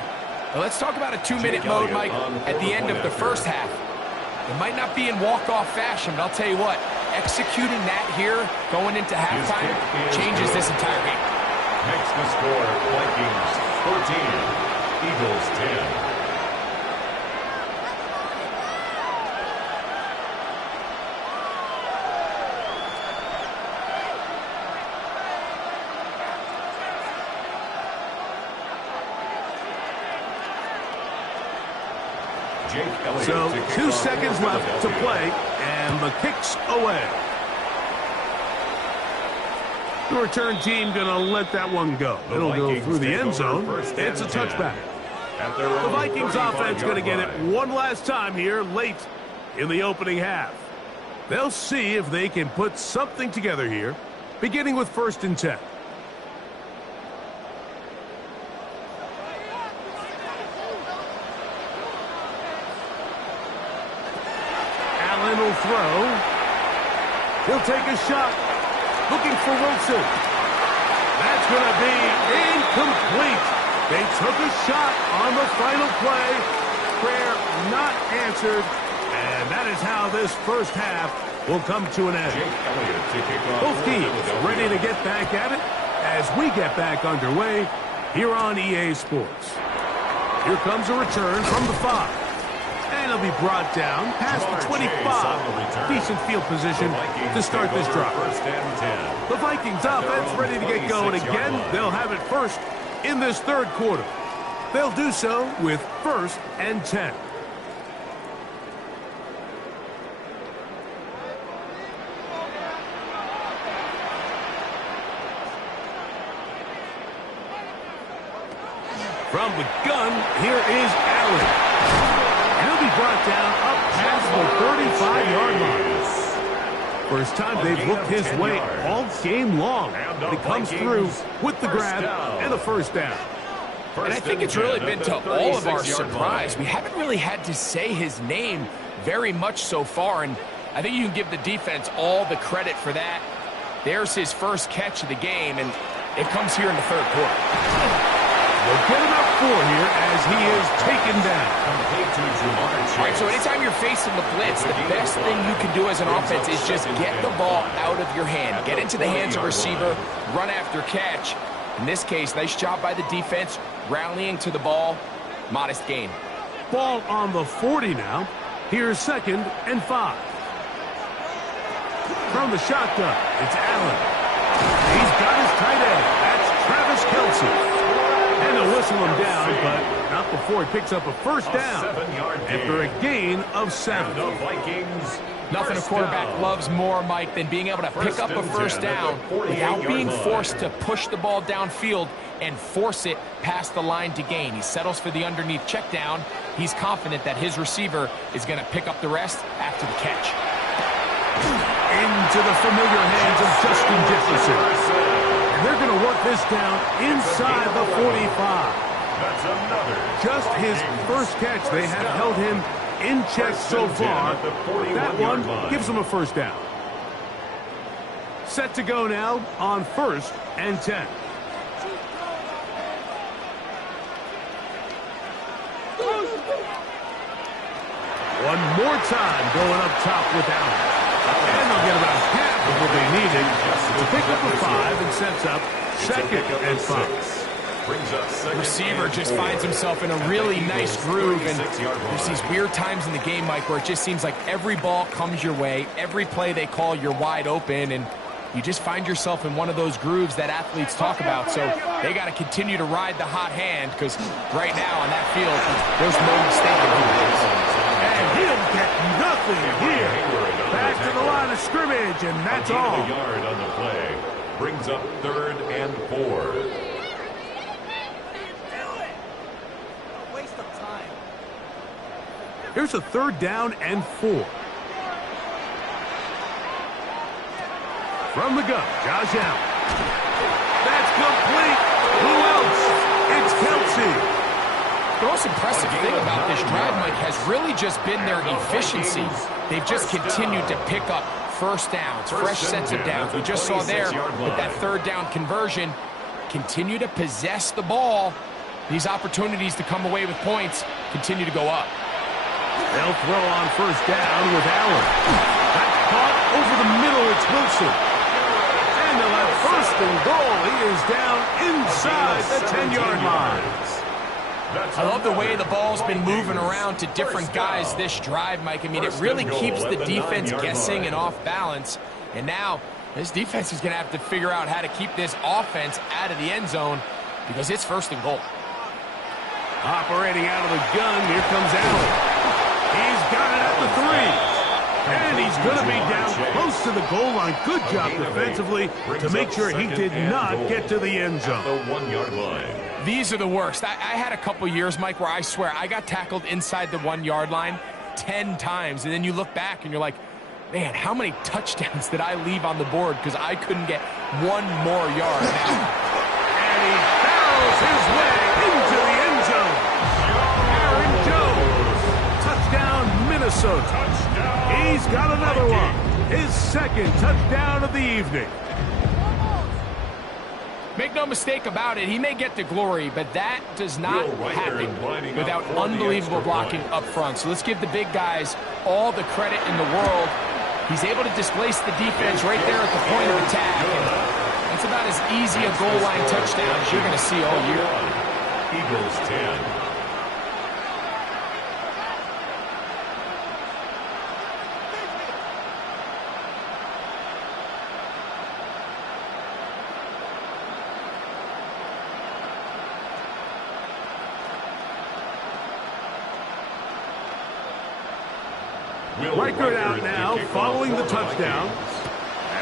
Now let's talk about a 2-minute mode, Mike, at the end of the first half. It might not be in walk-off fashion, but I'll tell you what, executing that here, going into halftime, changes this entire game. Makes the score Vikings 14, Eagles 10. So 2 seconds left to play, and the kick's away. The return team going to let that one go. It'll go through the end zone. It's a touchback. The Vikings offense going to get it one last time here late in the opening half. They'll see if they can put something together here, beginning with 1st and 10. Allen will throw. He'll take a shot. Looking for Wilson. That's going to be incomplete. They took a shot on the final play. Prayer not answered. And that is how this first half will come to an end. Both teams ready to get back at it as we get back underway here on EA Sports. Here comes a return from the 5. And he'll be brought down past the 25. Decent field position to start this drive. The Vikings offense ready to get going again. They'll have it first in this 3rd quarter. They'll do so with 1st and 10. From the gun, here is Allen. He'll be brought down up past the 35-yard line. First time they've looked his way all game long. But he comes through with the grab and a 1st down. And I think it's really been to all of our surprise. We haven't really had to say his name very much so far, and I think you can give the defense all the credit for that. There's his first catch of the game, and it comes here in the 3rd quarter. They'll get him up 4 here as he is taken down. All right, so anytime you're facing the blitz, the best thing you can do as an offense is just get the ball out of your hand. Get into the hands of receiver, run after catch. In this case, nice job by the defense, rallying to the ball. Modest gain. Ball on the 40 now. Here's 2nd and 5. From the shotgun, it's Allen. He's got his tight end. That's Travis Kelce. And they'll whistle him down, but not before he picks up a 1st down after a gain of 7. Nothing a quarterback loves more, Mike, than being able to pick up a 1st down without being forced to push the ball downfield and force it past the line to gain. He settles for the underneath check down. He's confident that his receiver is going to pick up the rest after the catch. Into the familiar hands of Justin Jefferson. And they're going to work this down inside the 45. Just his 1st catch. They have held him in check so far. That one gives him a 1st down. Set to go now on 1st and 10. One more time going up top with Allen. And they'll get about half of what they needed to pick up a 5 and sets up 2nd and 5. The receiver just finds himself in a really nice groove, and there's these weird times in the game, Mike, where it just seems like every ball comes your way, every play they call, you're wide open, and you just find yourself in one of those grooves that athletes talk about. So they got to continue to ride the hot hand, because right now on that field, there's no mistaking who it is. And he'll get nothing here. Back to the line of scrimmage, and that's all. A yard on the play. Brings up 3rd and 4. Waste of time. Here's a 3rd down and 4. From the gun, Josh Allen. That's complete. Who else? It's Kelce. The most impressive thing about this drive, Mike, has really just been their efficiency. They've just continued to pick up 1st downs, fresh sets of downs. We just saw there with that 3rd down conversion. Continue to possess the ball. These opportunities to come away with points continue to go up. They'll throw on 1st down with Allen. That's caught over the middle. It's Wilson. And they'll have 1st and goal. He is down inside the 10-yard line. I love the way the ball's been moving around to different guys this drive, Mike. I mean, it really keeps the defense guessing and off balance. And now this defense is going to have to figure out how to keep this offense out of the end zone because it's 1st and goal. Operating out of the gun, here comes Allen. He's got it at the 3. And he's going to be down close to the goal line. Good job defensively to make sure he did not get to the end zone. The 1-yard line. These are the worst. I had a couple years, Mike, where I swear I got tackled inside the 1-yard line 10 times. And then you look back and you're like, man, how many touchdowns did I leave on the board because I couldn't get one more yard. And he barrels his way into the end zone. Aaron Jones. Touchdown, Minnesota. He's got another one. His 2nd touchdown of the evening. Make no mistake about it, he may get the glory, but that does not happen without unbelievable blocking up front. So let's give the big guys all the credit in the world. He's able to displace the defense right there at the point of attack. And that's about as easy a goal line touchdown as you're going to see all year. Eagles 10. Reichard out now following the touchdown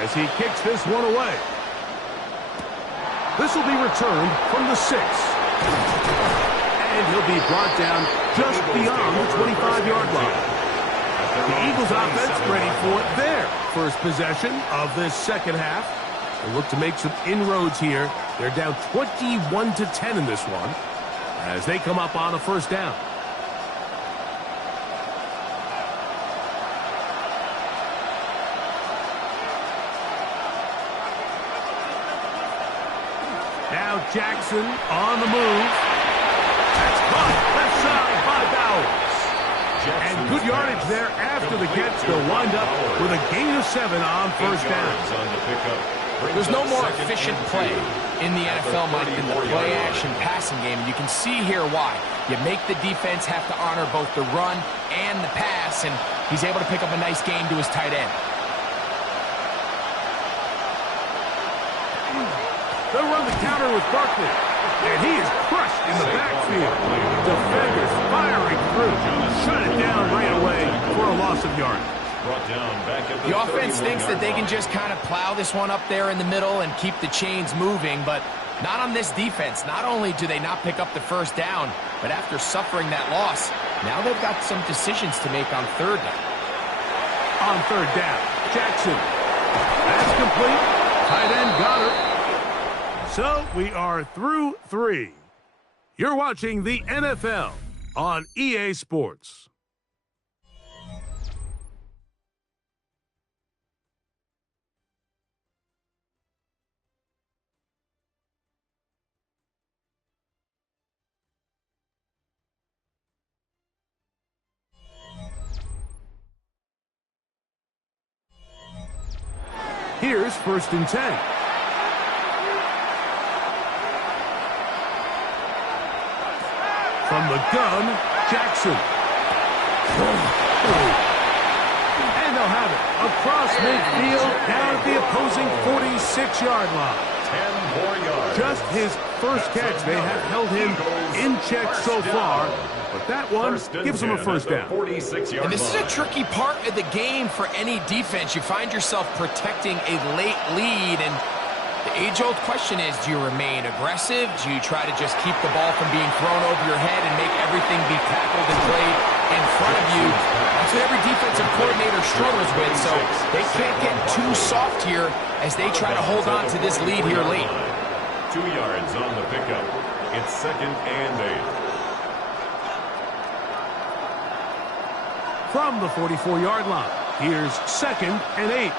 as he kicks this one away. This will be returned from the 6. And he'll be brought down just beyond the 25-yard line. The Eagles offense ready for their first possession of this second half. They look to make some inroads here. They're down 21-10 in this one as they come up on a 1st down. Now Jackson on the move. That's caught left side by Bowers. And good yardage there after the catch. They'll wind up with a gain of 7 on 1st down. There's no more efficient play in the NFL, Mike, than the play-action passing game. You can see here why. You make the defense have to honor both the run and the pass, and he's able to pick up a nice gain to his tight end. They'll run the counter with Barkley, and he is crushed in the backfield. Defenders firing through. Shut it down right away for a loss of yardage. The offense thinks that they can just kind of plow this one up there in the middle and keep the chains moving, but not on this defense. Not only do they not pick up the 1st down, but after suffering that loss, now they've got some decisions to make on 3rd down. On 3rd down, Jackson. That's complete. Tight end Goddard. So we are through 3. You're watching the NFL on EA Sports. Here's 1st and 10. From the gun, Jackson. And they'll have it across midfield down at the opposing 46-yard line. 10 more yards. Just his 1st catch. They have held him in check so far, but that one gives him a 1st down. And this is a tricky part of the game for any defense. You find yourself protecting a late lead, and the age-old question is, do you remain aggressive? Do you try to just keep the ball from being thrown over your head and make everything be tackled and played in front of you? That's what every defensive coordinator struggles with, so they can't get too soft here as they try to hold on to this lead here late. 2 yards on the pickup. It's 2nd and 8. From the 44-yard line, here's 2nd and 8.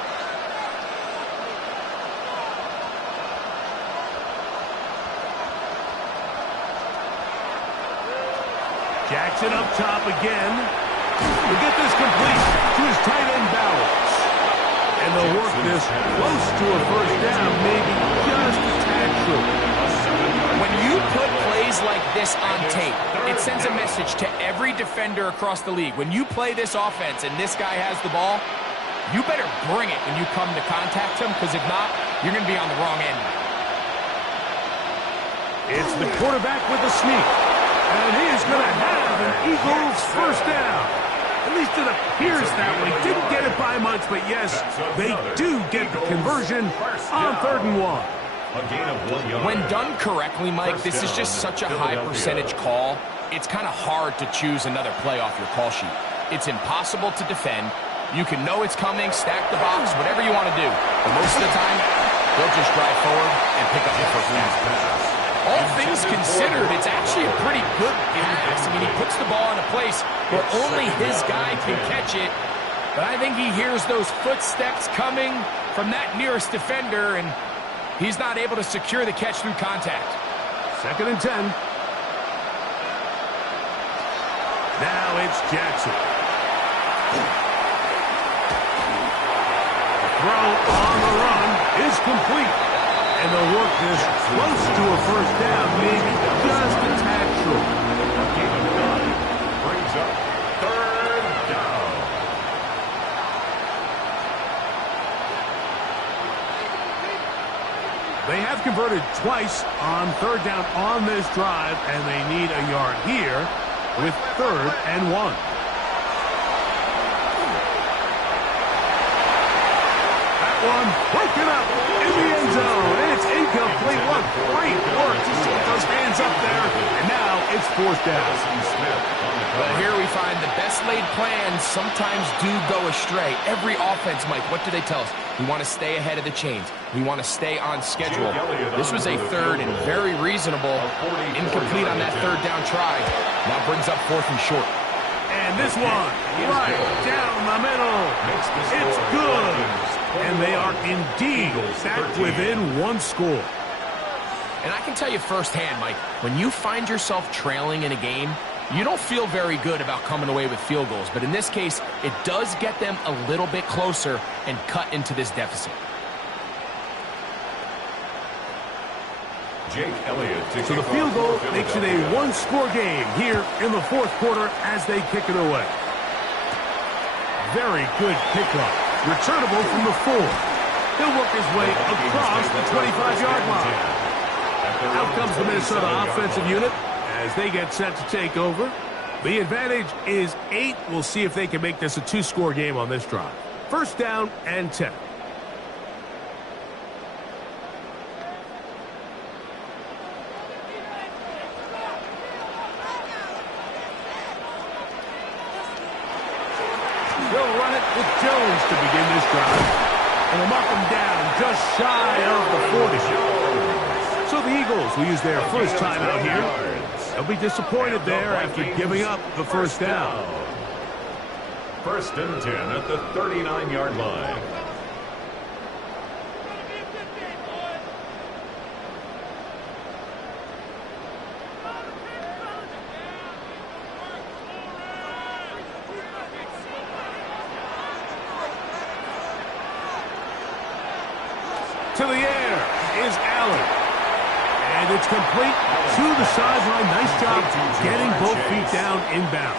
Jackson up top again. We'll get this complete to his tight end Bowers. And they'll work this close to a 1st down, maybe just a tad short. When you put plays like this on tape, it sends a message to every defender across the league. When you play this offense and this guy has the ball, you better bring it when you come to contact him, because if not, you're going to be on the wrong end. It's the quarterback with the sneak. And he is going to have an Eagles first down. At least it appears that way. Didn't get it by much, but yes, they do get the conversion on 3rd and 1. When done correctly, Mike, this is just such a high percentage call. It's kind of hard to choose another play off your call sheet. It's impossible to defend. You can know it's coming, stack the box, whatever you want to do. But most of the time, they'll just drive forward and pick up the first down. All things considered, it's actually a pretty good pass. I mean, he puts the ball in a place where only his guy can catch it. But I think he hears those footsteps coming from that nearest defender, and he's not able to secure the catch through contact. 2nd and 10. Now it's Jackson. The throw on the run is complete. And they'll work this close to a first down, maybe just a tad short. Gain of 9 brings up 3rd down. They have converted twice on 3rd down on this drive, and they need a yard here with 3rd and 1. That one broken up in the end zone, and it's incomplete. What great work to get those hands up there, and now it's 4th down. Well, here we find the best laid plans sometimes do go astray. Every offense, Mike, what do they tell us? We want to stay ahead of the chains. We want to stay on schedule. This was a 3rd and very reasonable. Incomplete on that 3rd down try. Now brings up 4th and short. And this one, right down the middle. It's good. And they are indeed back within 1 score. And I can tell you firsthand, Mike, when you find yourself trailing in a game, you don't feel very good about coming away with field goals. But in this case, it does get them a little bit closer and cut into this deficit. Jake Elliott. So the field goal makes it a 1-score game here in the 4th quarter as they kick it away. Very good kickoff. Returnable from the 4. He'll work his way across the 25-yard line. Out comes the Minnesota offensive unit as they get set to take over. The advantage is 8. We'll see if they can make this a 2-score game on this drive. 1st down and 10. They'll run it with Jones to begin this drive. And they'll mark him down just shy of the 40. So the Eagles will use their first timeout here. They'll be disappointed there after giving up the first down. 1st and 10 at the 39-yard line. To the air is Allen. And it's complete to the sideline. Nice job getting both feet down inbound.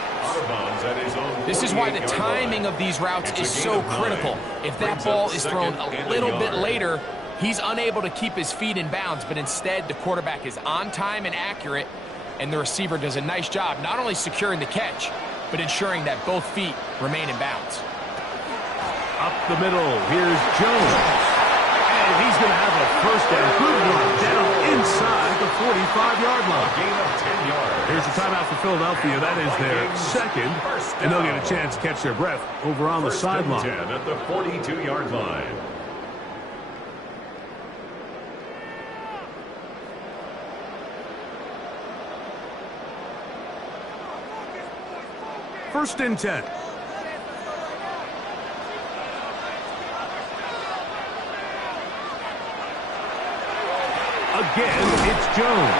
This is why the timing of these routes is so critical. If that ball is thrown a little bit later, he's unable to keep his feet in bounds, but instead the quarterback is on time and accurate, and the receiver does a nice job not only securing the catch, but ensuring that both feet remain in bounds. Up the middle, here's Jones. And he's going to have a first down. Good run down inside the 45-yard line. Gain of 10 yards. Here's the timeout for Philadelphia. That is their 2nd, and they'll get a chance to catch their breath over on the sideline. 10 at the 42-yard line. First and 10. Again, it's Jones.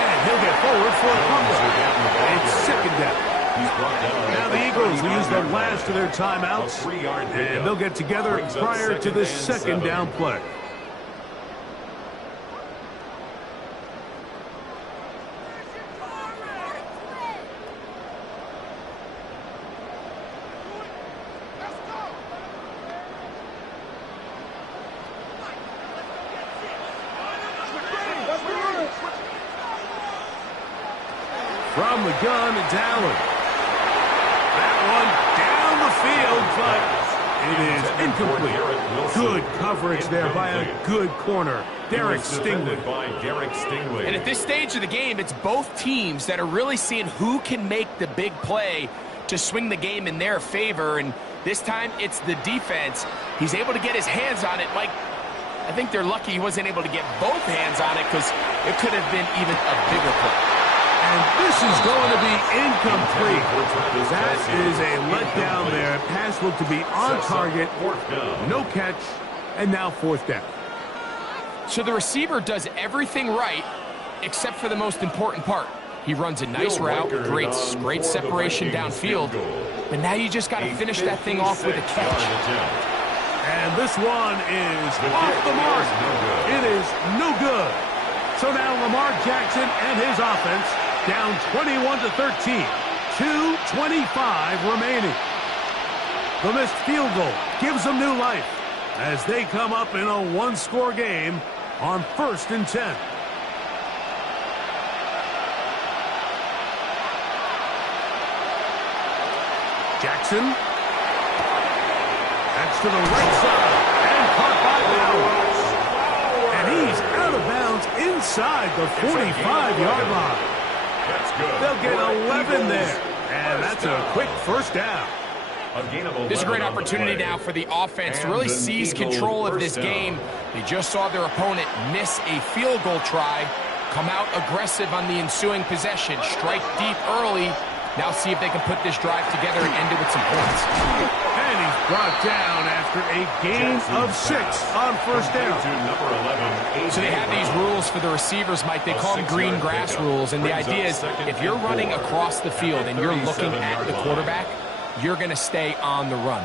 And he'll get forward for a fumble. It's 2nd down. Now the Eagles will use the last of their timeouts, and they'll get together prior to this 2nd down play. From the gun, it's Allen. That one down the field, but it is incomplete. Good coverage there by a good corner, Derek Stingley. And at this stage of the game, it's both teams that are really seeing who can make the big play to swing the game in their favor. And this time, it's the defense. He's able to get his hands on it. Mike, I think they're lucky he wasn't able to get both hands on it because it could have been even a bigger play. And this is going to be incomplete. That is a letdown there. Pass looked to be on target. No catch. And now fourth down. So the receiver does everything right except for the most important part. He runs a nice route, great separation downfield. But now you just got to finish that thing off with a catch. And this one is off the mark. It is no good. So now Lamar Jackson and his offense down 21-13. 2:25 remaining. The missed field goal gives them new life as they come up in a one-score game on 1st and 10. Jackson. That's to the right side. And caught by Bowers. And he's out of bounds inside the 45-yard line. That's good. They'll get 11 there. And that's a quick first down. This is a great opportunity now for the offense to really seize control of this game. They just saw their opponent miss a field goal try, come out aggressive on the ensuing possession, strike deep early. Now see if they can put this drive together and end it with some points. And he's brought down after a gain of 6 on first down. So they have these rules for the receivers, Mike. They call them green grass rules. And the idea is if you're running across the field and you're looking at the quarterback, you're going to stay on the run.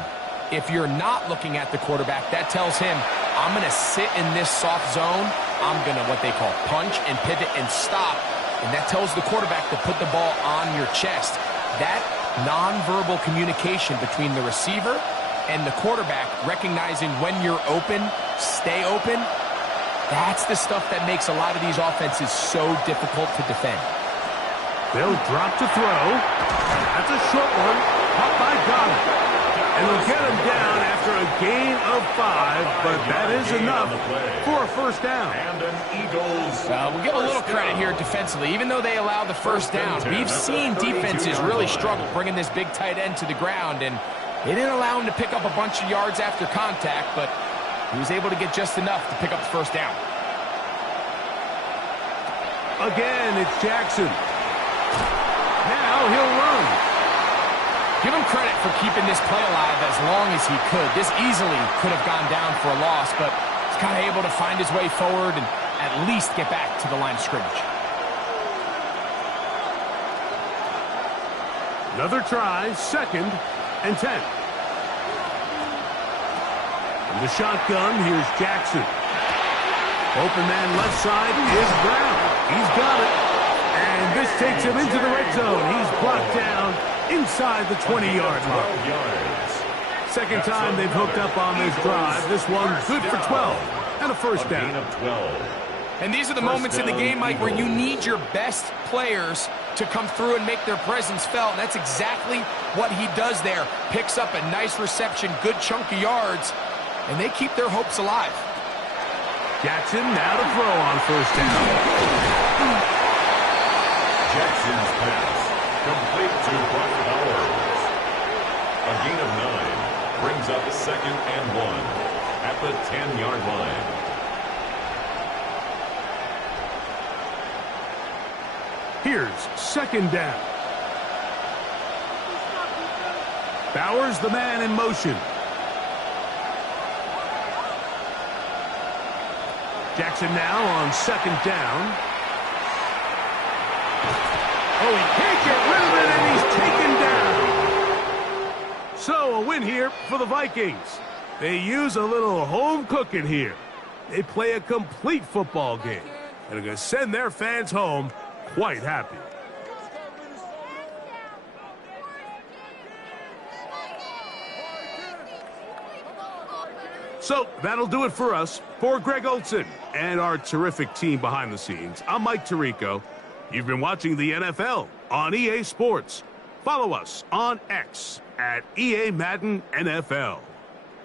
If you're not looking at the quarterback, that tells him, I'm going to sit in this soft zone. I'm going to what they call punch and pivot and stop. And that tells the quarterback to put the ball on your chest. That nonverbal communication between the receiver and the quarterback, recognizing when you're open, stay open, that's the stuff that makes a lot of these offenses so difficult to defend. They'll drop to throw. That's a short one. Caught by Goddard. And they'll get him down after a gain of 5, but that is enough for a first down. We'll give a little credit here defensively. Even though they allow the first down, we've seen defenses really struggle bringing this big tight end to the ground, and they didn't allow him to pick up a bunch of yards after contact, but he was able to get just enough to pick up the first down. Again, it's Jackson. Now he'll run. Give him credit for keeping this play alive as long as he could. This easily could have gone down for a loss, but he's kind of able to find his way forward and at least get back to the line of scrimmage. Another try, 2nd and 10. From the shotgun, here's Jackson. Open man left side is Brown. He's got it. And this takes him into the red zone. He's brought down inside the 20-yard line. Second time they've hooked up on this drive. This one good for 12 and a first down. And these are the moments in the game, Mike, where you need your best players to come through and make their presence felt. And that's exactly what he does there. Picks up a nice reception, good chunk of yards, and they keep their hopes alive. Jackson now to throw on first down. Jackson's pass complete to Brock Bowers. A gain of 9 brings up 2nd and 1 at the 10-yard line. Here's 2nd down. Bowers the man in motion. Jackson now on 2nd down. Oh, he can't get rid of it, and he's taken down. So, a win here for the Vikings. They use a little home cooking here. They play a complete football game, and are going to send their fans home quite happy. So, that'll do it for us. For Greg Olson and our terrific team behind the scenes, I'm Mike Tirico. You've been watching the NFL on EA Sports. Follow us on X at EA Madden NFL.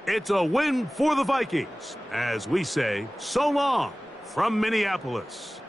It's a win for the Vikings, as we say so long from Minneapolis.